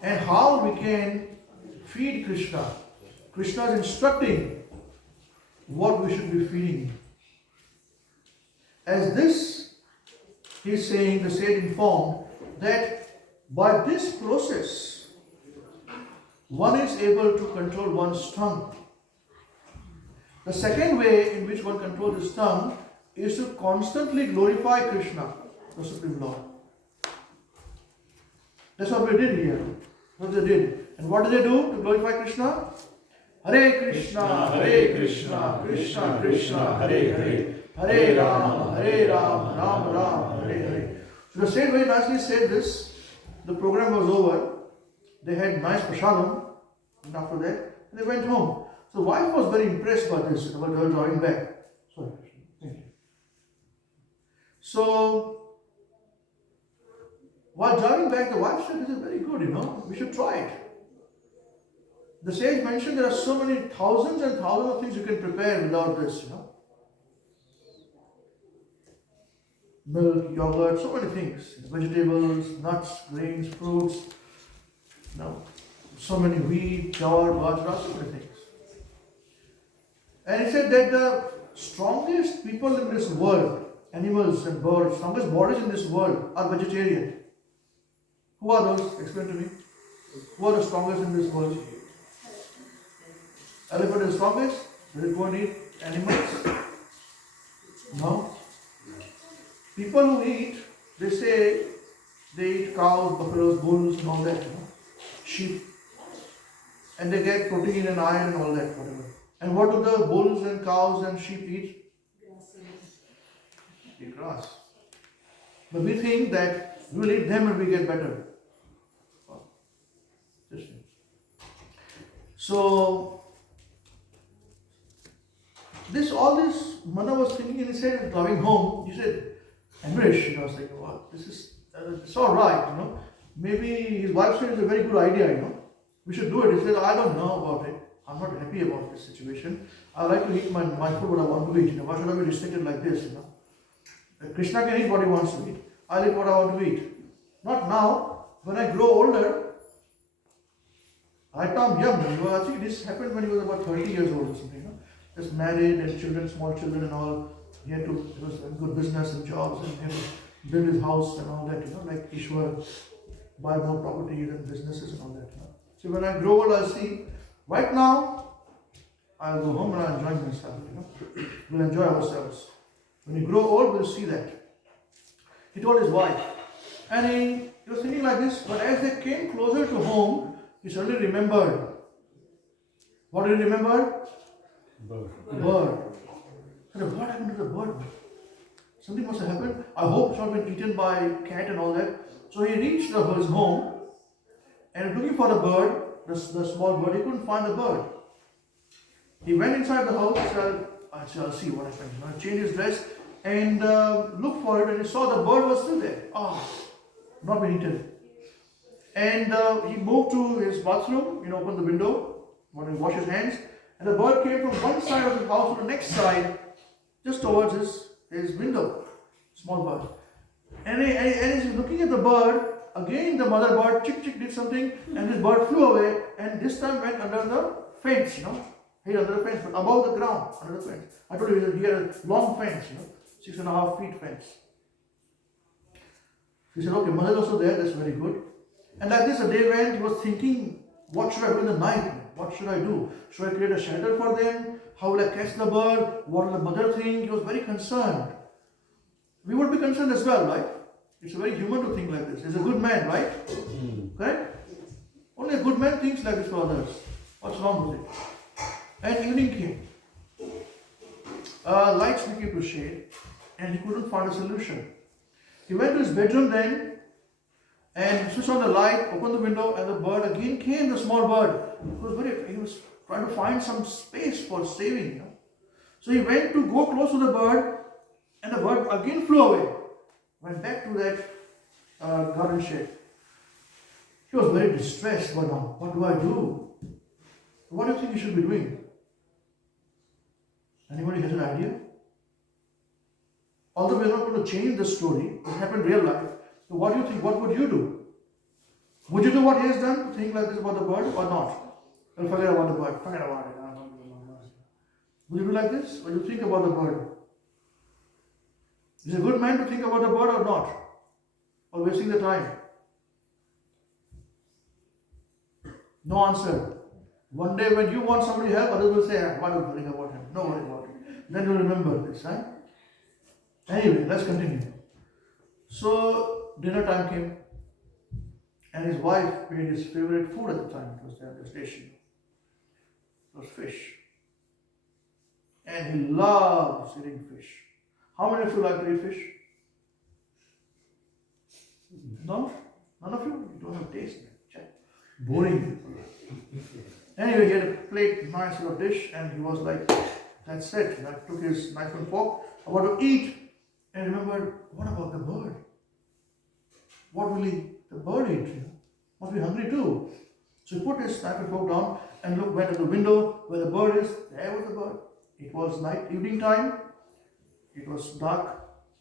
and how we can feed Krishna. Krishna is instructing what we should be feeding. As this, he is saying, the sage informed that by this process, one is able to control one's tongue. The second way in which one controls his tongue is to constantly glorify Krishna, the Supreme Lord. That's what we did here. What they did. And what did they do to glorify Krishna? Hare Krishna, Hare Krishna, Krishna Krishna, Hare Hare, Hare Rama, Rama Rama, Hare Hare. So the sage very nicely said this. The program was over. They had nice prasadam, and after that, they went home. So the wife was very impressed by this, about her driving back. Sorry, thank you. So, while driving back, the wife said, this is very good, we should try it. The sage mentioned there are so many thousands and thousands of things you can prepare without this, Milk, yogurt, so many things. Vegetables, nuts, grains, fruits, so many wheat, jawar, bajra, so many things. And he said that the strongest people in this world, animals and birds, strongest bodies in this world are vegetarian. Who are those? Explain to me. Who are the strongest in this world? Elephant is strongest? Does it go and eat animals? No. People who eat, they say they eat cows, buffaloes, bulls and all that, sheep. And they get protein and iron and all that, whatever. And what do the bulls and cows and sheep eat? They eat grass. But we think that we will eat them and we get better. So, all this Mana was thinking, and he said, driving home, he said, Amrish, I was thinking, wow, it's all right, Maybe his wife said it's a very good idea, We should do it. He said, I don't know about it. I'm not happy about this situation. I like to eat my food what I want to eat. Why should I be restricted like this? Krishna can eat what he wants to eat. I'll eat what I want to eat. Not now. When I grow older, right now I'm young. I think this happened when he was about 30 years old or something. Just married and children, small children and all. It was a good business and jobs and he had to build his house and all that. Like Ishwar, buy more properties and businesses and all that. So when I grow old, I'll see. Right now, I'll go home and I'll enjoy myself. We'll enjoy ourselves. When you grow old, we'll see that. He told his wife, and he was thinking like this. But as they came closer to home, he suddenly remembered. What did he remember? Bird. The bird. So what happened to the bird? Something must have happened. I hope it's not been eaten by a cat and all that. So he reached his home and looking for the bird, the small bird. He couldn't find the bird. He went inside the house and said, I'll see what happens. Changed his dress and looked for it, and he saw the bird was still there. Not been eaten. And he moved to his bathroom, opened the window, wanted to wash his hands, and the bird came from one side of his house to the next side, just towards his window. Small bird. And as he's looking at the bird, again the mother bird, chick did something, and this bird flew away, and this time went under the fence, Hid under the fence, but above the ground, under the fence. I told you he had a long fence, 6.5 feet fence. He said, okay, mother is also there, that's very good. And like this, a day went, he was thinking, what should I do in the night? What should I do? Should I create a shelter for them? How will I catch the bird? What will the mother think? He was very concerned. We would be concerned as well, right? It's very human to think like this. He's a good man, right? Correct? Only a good man thinks like this for others. What's wrong with it? And evening came. Lights began to shade, and he couldn't find a solution. He went to his bedroom then, and switched on the light, opened the window, and the bird again came, the small bird. He was trying to find some space for saving. So he went to go close to the bird, and the bird again flew away. Went back to that garden shed. He was very distressed, but now, what do I do? What do you think he should be doing? Anybody has an idea? Although we are not going to change the story, it happened in real life. So what do you think? What would you do? Would you do what he has done? Think like this about the bird or not? Well, forget about the bird. Forget about it. Would you do like this? Or you think about the bird? Is it a good man to think about the bird or not? Or wasting the time? No answer. One day when you want somebody help, others will say, why don't you think about him? No worry about it. Then you'll remember this, right? Anyway, let's continue. So, dinner time came, and his wife made his favorite food at the time. It was there at the station. It was fish. And he loves eating fish. How many of you like to eat fish? No? None of you? You don't have taste. Check. Boring. Anyway, he had a plate, nice little dish, and he was like, that's it. I took his knife and fork, about to eat, and remembered, what about the bird? What will the bird eat? Must be hungry too. So he put his knife and fork down and went to the window where the bird is. There was the bird. It was evening time. It was dark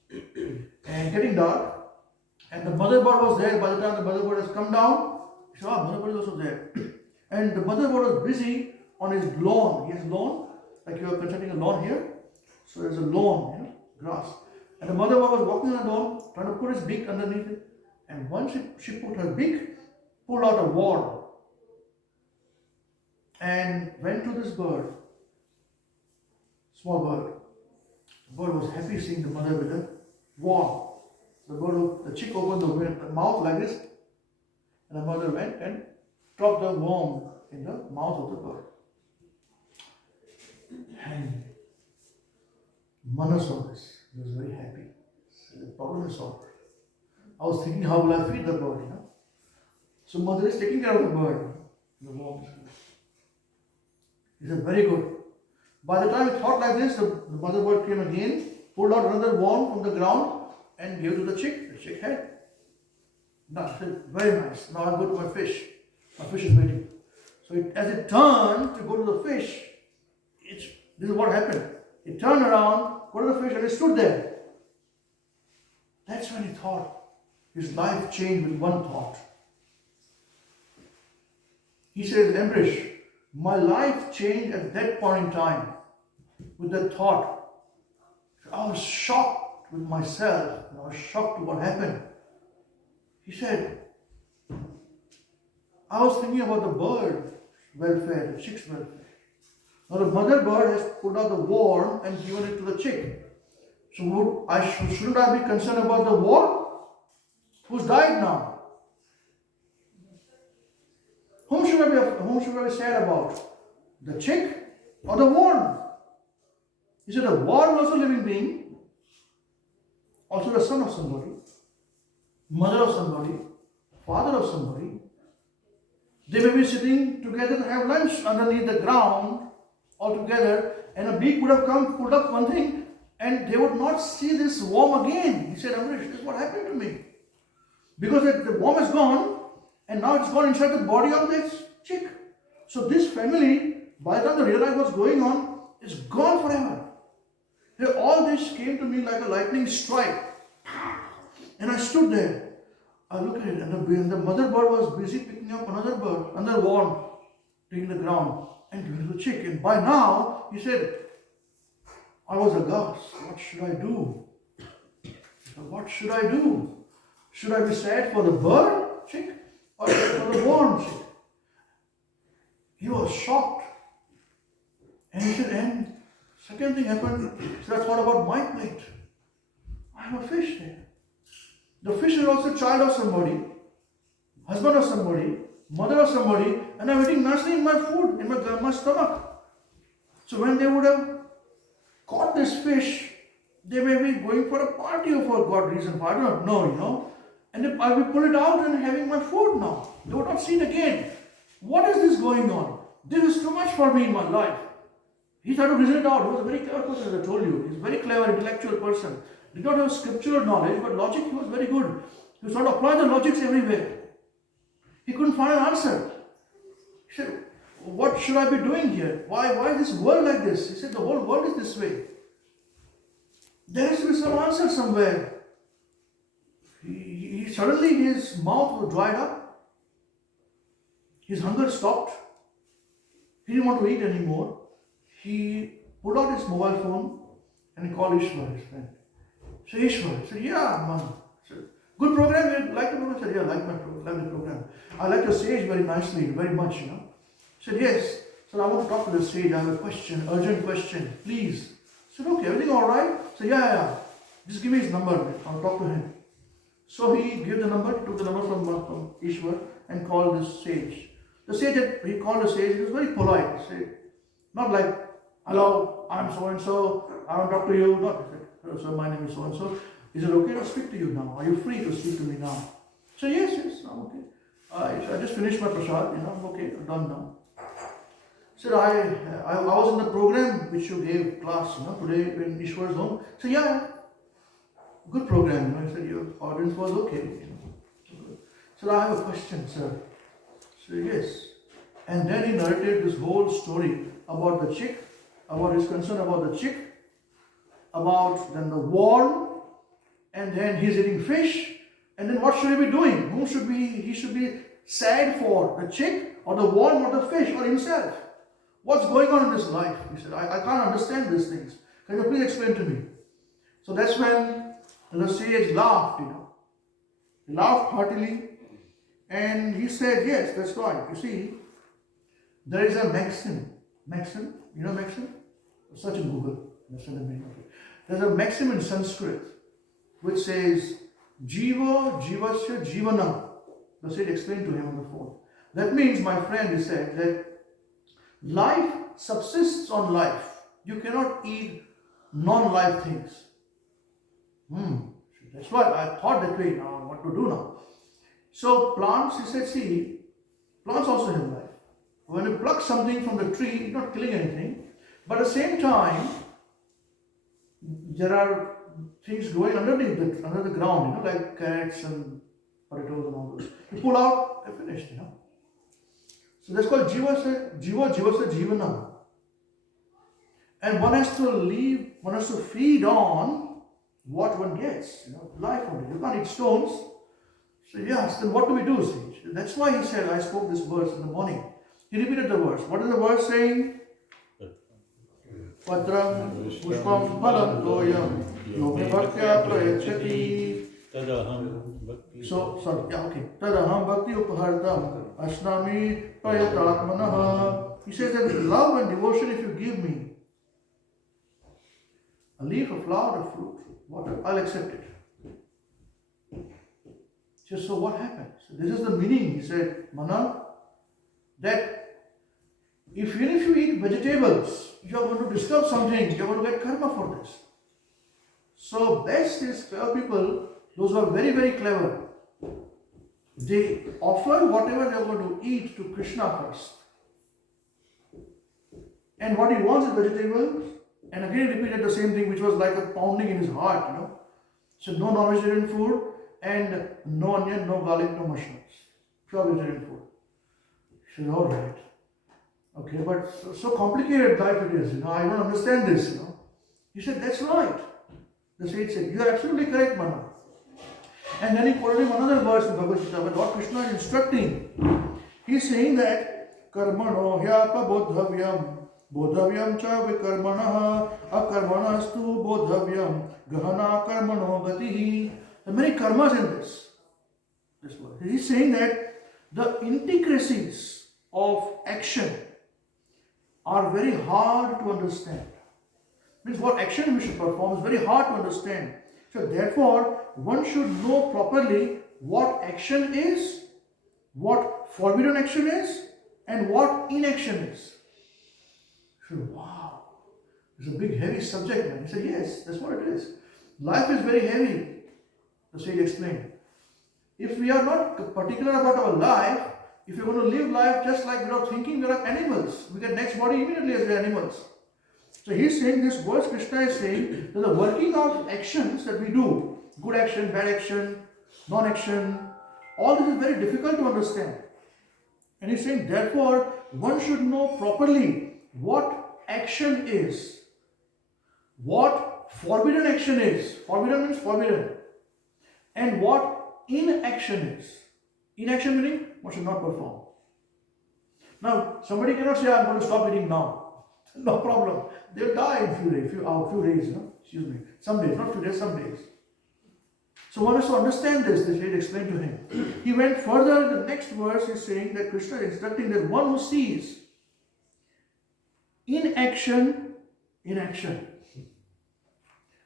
and getting dark. And the mother bird was there. By the time the mother bird has come down, he said, mother bird is also there. And the mother bird was busy on his lawn. He has lawn, like you are constructing a lawn here. So there's a lawn, grass. And the mother bird was walking on the lawn, trying to put his beak underneath it. And once she put her beak, pulled out a wand, and went to this bird, small bird. The bird was happy seeing the mother with a wand. The chick opened the mouth like this, and the mother went and dropped the worm in the mouth of the bird. And Mana saw this. He was very happy. The problem is solved. I was thinking, how will I feed the bird? So mother is taking care of the bird. The worm. He said, very good. By the time he thought like this, the mother bird came again, pulled out another worm from the ground, and gave to the chick. The chick had. Now, said, very nice. Now I'll go to my fish. My fish is waiting. So as it turned to go to the fish, this is what happened. It turned around, go to the fish, and it stood there. That's when he thought. His life changed with one thought. He says, Ambrish, my life changed at that point in time with that thought. I was shocked with myself. I was shocked with what happened. He said, I was thinking about the bird welfare, the chick's welfare. Now the mother bird has put out the worm and given it to the chick. So shouldn't I be concerned about the worm? Who's died now? Whom should I be sad about? The chick or the worm? He said the worm was a living being, also the son of somebody, mother of somebody, father of somebody. They may be sitting together and have lunch underneath the ground all together, and a beak would have come, pulled up one thing, and they would not see this worm again. He said, Amrish, this is what happened to me. Because the worm is gone, and now it's gone inside the body of this chick. So this family, by the time they realize what's going on, is gone forever. All this came to me like a lightning strike. And I stood there. I looked at it, and the mother bird was busy picking up another bird, another worm, taking the ground, and giving to the chick. And by now, he said, I was aghast. What should I do? What should I do? Should I be sad for the bird chick or for the worm chick? He was shocked. And he said, and second thing happened, so I thought about my plate. I have a fish there. The fish is also a child of somebody, husband of somebody, mother of somebody, and I'm eating nicely in my food, in my stomach. So when they would have caught this fish, they may be going for a party or for God reason, I don't know, And if I will pull it out and having my food now. They would not see it again. What is this going on? This is too much for me in my life. He tried to reason it out. He was a very clever person, as I told you. He's a very clever, intellectual person. Did not have scriptural knowledge, but logic he was very good. He was trying to apply the logics everywhere. He couldn't find an answer. He said, what should I be doing here? Why is this world like this? He said, the whole world is this way. There has to be some answer somewhere. Suddenly his mouth was dried up. His hunger stopped. He didn't want to eat anymore. He pulled out his mobile phone and he called Ishwar, his friend. So Ishwar, he said, yeah, man. Said, good program, you like the program? I said, yeah, I like the program. I like your sage very nicely, very much, you know. He said, yes. So I want to talk to the sage. I have a question, urgent question, please. I said, okay, everything all right? I said, yeah. Just give me his number. I'll talk to him. So he gave the number, took the number from Ishwar and called this sage. The sage, he called the sage, he was very polite. He said, not like, hello, I'm so-and-so, I want to talk to you. Not, he said, hello sir, my name is so-and-so. Is it okay to speak to you now? Are you free to speak to me now? So yes, I'm okay. I just finished my prasad, I'm okay, I'm done now. He said, I was in the program which you gave class, today in Ishwar's home. So yeah, good program, I said, your audience was okay. So I have a question, sir. So yes. And then he narrated this whole story about the chick, about his concern about the chick, about then the war, and then he's eating fish, and then what should he be doing? He should be sad for, the chick, or the worm, or the fish, or himself? What's going on in this life? He said, I can't understand these things. Can you please explain to me? So that's when the sage laughed, He laughed heartily, and he said, yes, that's right. You see, there is a maxim, you know maxim? Search in Google, that's the meaning of it. There's a maxim in Sanskrit which says, Jiva Jivasya Jivanam. The sage explained to him on the phone. That means, my friend, he said, that life subsists on life. You cannot eat non-life things. That's what I thought that way now, what to do now. So plants, he said, see, plants also have life. When you pluck something from the tree, you're not killing anything. But at the same time, there are things growing under the ground, like carrots and potatoes and all those. You pull out, they're finished, So that's called Jiva Jivasya Jivanam. And one has to feed on what one gets, life only. You can't eat stones. So yes, then what do we do, sage? That's why he said, I spoke this verse in the morning. He repeated the verse. What is the verse saying? Patram pushpam phalam toyam yoga bhaktya prayachati. So, sorry, Tadaham bhakti upahartam asnami prayatatmanaha. He says that love and devotion, if you give me a leaf, a flower, a fruit, water, I'll accept it. So what happened? So this is the meaning, he said, Mana, that even if you eat vegetables, you are going to disturb something, you are going to get karma for this. So best is clever people, those who are very, very clever, they offer whatever they are going to eat to Krishna first. And what he wants is vegetables, and again repeated the same thing, which was like a pounding in his heart, So no non-vegetarian food, and no onion, no garlic, no mushrooms. Pure vegetarian food. She said, all right. Okay, but so complicated life it is, I don't understand this, He said, that's right. The sage said, you are absolutely correct, Mana. And then he quoted him another verse in Bhagavad Gita, where Lord Krishna is instructing. He's saying that, Karmano hyapa bodhavyam, bodhavyam cha vikarmanaha, akarmanastu bodhavyam, gahana karmano gatihi. There are many karmas in this word. He's saying that the intricacies of action are very hard to understand. Means what action we should perform is very hard to understand. So therefore, one should know properly what action is, what forbidden action is, and what inaction is. So, wow, it's a big heavy subject, man. He said, yes, that's what it is. Life is very heavy. The sage explained. If we are not particular about our life, if you're going to live life just like without thinking, we are like animals. We get next body immediately as we are animals. So he's saying this verse, Krishna is saying that the working of actions that we do, good action, bad action, non-action, all this is very difficult to understand. And he's saying, therefore, one should know properly what action is, what forbidden action is. Forbidden means forbidden. And what inaction is. Inaction meaning one should not perform. Now, somebody cannot say, I'm going to stop eating now. No problem. They'll die in few days, excuse me. Some days, not few days, some days. So one has to understand this, the sage explained to him. He went further in the next verse, he's saying that Krishna is instructing that one who sees inaction,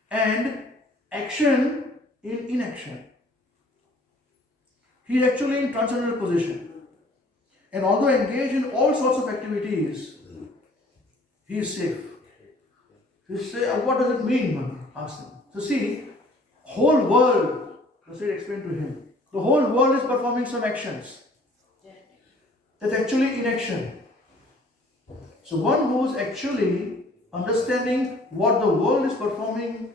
and action in inaction. He is actually in transcendental position. And although engaged in all sorts of activities, he is safe. You say, what does it mean? Ask him. So see, whole world, the sage explained to him, the whole world is performing some actions. That's actually inaction. So one who is actually understanding what the world is performing,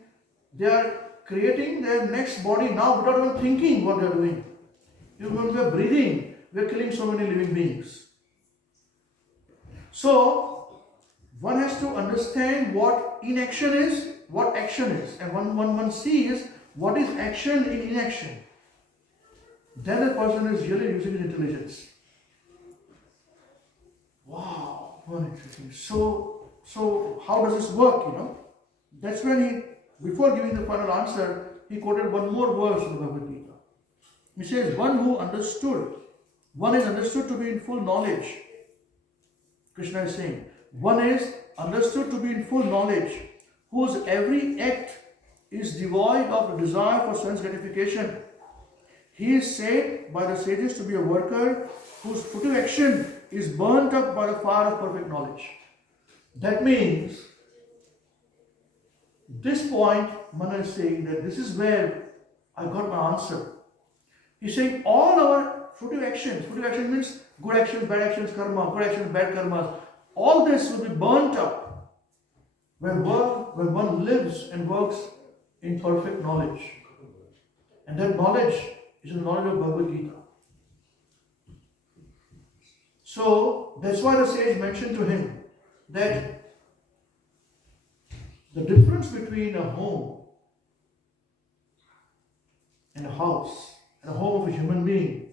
they are creating their next body now without even thinking what they are doing. When we are breathing, we are killing so many living beings. So, one has to understand what inaction is, what action is. And one sees what is action in inaction. Then a person is really using his intelligence. Wow, very interesting. So how does this work, That's when before giving the final answer, he quoted one more verse in the Bhagavad Gita. He says, one is understood to be in full knowledge. Krishna is saying, one is understood to be in full knowledge, whose every act is devoid of the desire for sense gratification. He is said by the sages to be a worker whose fruitive action is burnt up by the fire of perfect knowledge. That means, this point, Mana is saying that this is where I got my answer. He's saying all our fruitive action means good actions, bad actions, karma, good actions, bad karmas, all this will be burnt up when one lives and works in perfect knowledge. And that knowledge is the knowledge of Bhagavad Gita. So that's why the sage mentioned to him that the difference between a home and a house, and a home of a human being,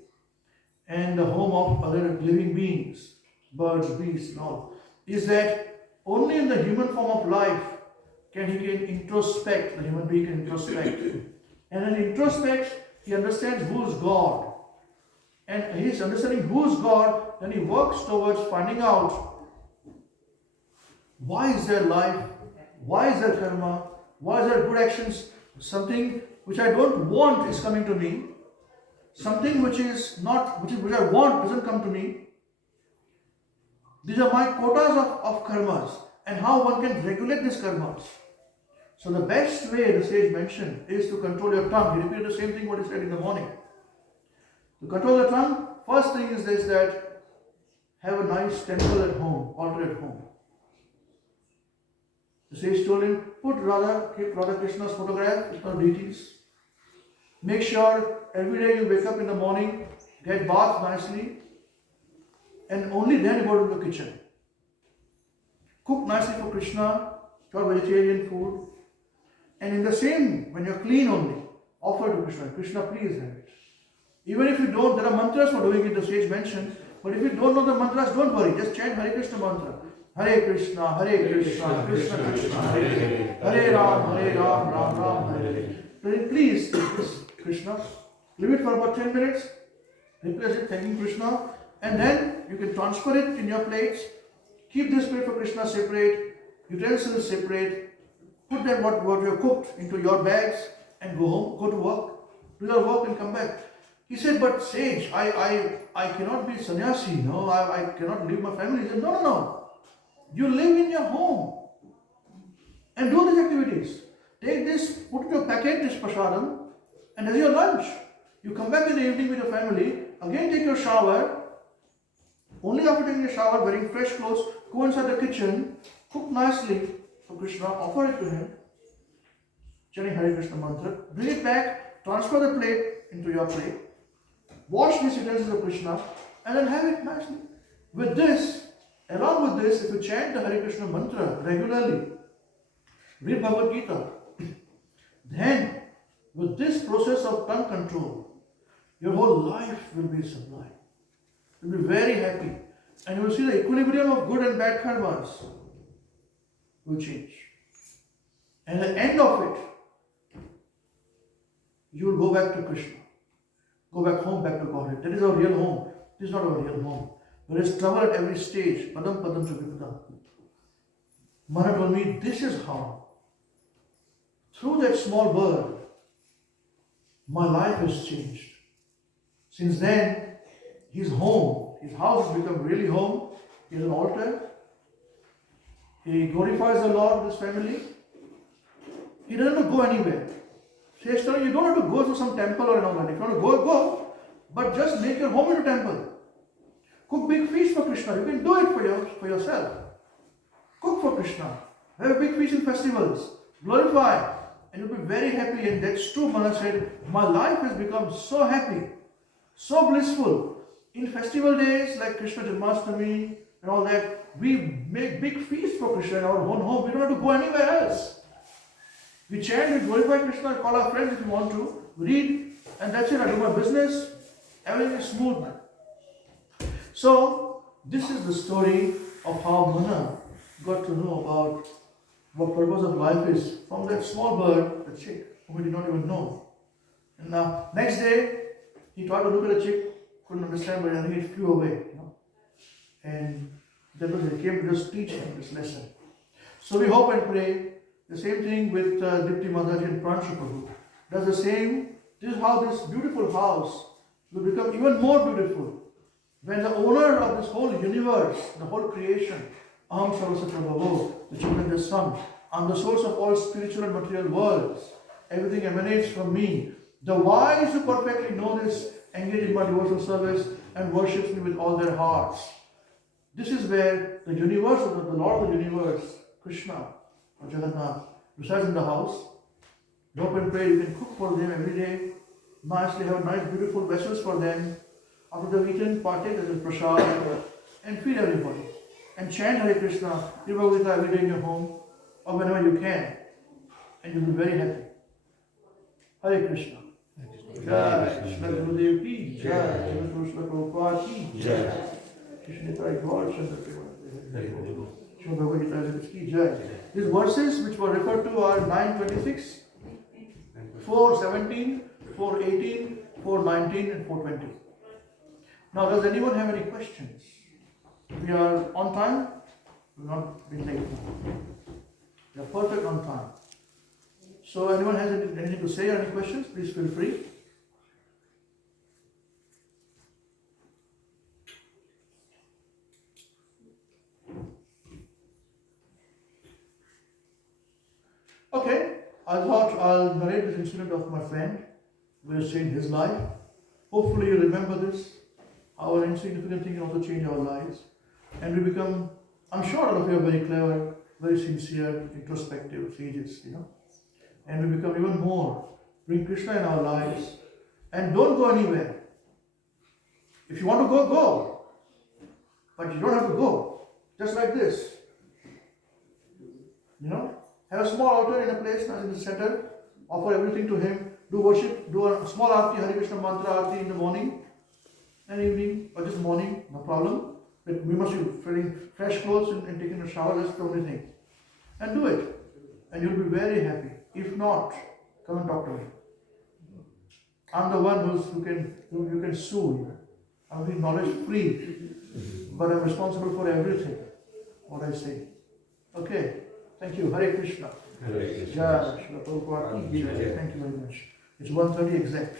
and the home of other living beings, birds, beasts, and all, is that only in the human form of life can introspect, the human being can introspect. And when he introspects, he understands who is God. And he is understanding who is God, then he works towards finding out why is there life, why is there karma, why is there good actions, something which I don't want is coming to me, something which I want doesn't come to me. These are my quotas of karmas, and how one can regulate these karmas. So the best way, the sage mentioned, is to control your tongue. He repeated the same thing what he said in the morning. To control the tongue, first thing is this, that have a nice temple at home, altar at home. The sage told him, keep Radha Krishna's photograph with no deities. Make sure every day you wake up in the morning, get bath nicely, and only then go to the kitchen. Cook nicely for Krishna, your vegetarian food. And in the same, when you're clean only, offer to Krishna. Krishna, please have it. Even if you don't, there are mantras for doing it, the sage mentioned. But if you don't know the mantras, don't worry. Just chant Hare Krishna mantra. Hare Krishna, Krishna Krishna, Hare Ram, Ram Ram, Hare. Please take this, Krishna. Leave it for about 10 minutes. Replace it, thanking Krishna. And then you can transfer it in your plates. Keep this plate for Krishna separate. Utensils separate. Put them what you have cooked into your bags and go home, go to work. Do your work and come back. He said, but sage, I cannot be sannyasi, no, I cannot leave my family. He said, no. You live in your home and do these activities. Take this, put it in your packet, this prasadam, and as your lunch. You come back in the evening with your family, again take your shower. Only after taking a shower, wearing fresh clothes, go inside the kitchen, cook nicely for Krishna, offer it to him, chanting Hare Krishna mantra, bring it back, transfer the plate into your plate, wash these utensils of Krishna, and then have it nicely. With this, along with this, if you chant the Hare Krishna mantra regularly, read Bhagavad Gita, then with this process of tongue control, your whole life will be sublime. You'll be very happy. And you will see the equilibrium of good and bad karmas will change. And at the end of it, you will go back to Krishna. Go back home, back to Godhead. That is our real home. This is not our real home. There is trouble at every stage. Padam padam chavipadam. Mana told me, this is how, through that small bird, my life has changed. Since then, his home, his house has become really home. He has an altar. He glorifies the Lord with his family. He doesn't have to go anywhere. So he's telling you, don't have to go to some temple or all that. If you want to go, go. But just make your home into a temple. Cook big feast for Krishna. You can do it for yourself. Cook for Krishna. Have a big feast in festivals. Glorify. And you'll be very happy. And that's true. Mana said, my life has become so happy, so blissful. In festival days like Krishna Janmashtami and all that, we make big feasts for Krishna in our own home. We don't have to go anywhere else. We chant, we glorify Krishna, call our friends if you want to, read, and that's it. I do my business. Everything is smooth. So, this is the story of how Mana got to know about what purpose of life is from that small bird, the chick, whom he did not even know. And now, next day, he tried to look at the chick, couldn't understand, but I think it flew away. And that was it. He came to just teach him this lesson. So we hope and pray the same thing with Dipti Mataji and Pranshu Prabhu. Does the same. This is how this beautiful house will become even more beautiful when the owner of this whole universe, the whole creation, Aham Sarvasya Prabhavo, the children Son, I'm the source of all spiritual and material worlds. Everything emanates from me. The wise who perfectly know this engage in my devotional service and worships me with all their hearts. This is where the universe, the Lord of the universe, Krishna or Jagannath, resides in the house. You hope and pray, you can cook for them every day, nicely have nice beautiful vessels for them. After they've eaten, partake as a prasad and feed everybody. And chant Hare Krishna, read Bhagavad Gita every day in your home or whenever you can. And you'll be very happy. Hare Krishna. Jai Shri Gurudev ki Jai, Jagat Guru Srila Prabhupada ki Jai, Krishna Nitai Gaur Chandra Prabhupada Shri Bhagavad Gita ki Jai. These verses which were referred to are 926, 417, 418, 419 and 420. Now does anyone have any questions? We are on time, we will not be late. We are perfect on time. So anyone has anything to say or any questions, please feel free. Okay, I thought I'll narrate this incident of my friend who has changed his life. Hopefully you remember this. Our insignificant thing can also change our lives. And we become, I'm sure all of you are very clever, very sincere, introspective sages, And we become even more, bring Krishna in our lives. And don't go anywhere. If you want to go, go. But you don't have to go. Just like this. Have a small altar in a place, in the center, offer everything to him, do worship, do a small arti, Hare Krishna mantra arti in the morning and evening, or just morning, no problem. But we must be wearing fresh clothes and taking a shower, that's the only thing. And do it. And you'll be very happy. If not, come and talk to me. I'm the one who you can sue. I'm being knowledge free, but I'm responsible for everything, what I say. Okay. Thank you. Hare Krishna. Hare Krishna. Jai Shri Prabhupada ki Jai. Thank you very much. It's 1:30 exact.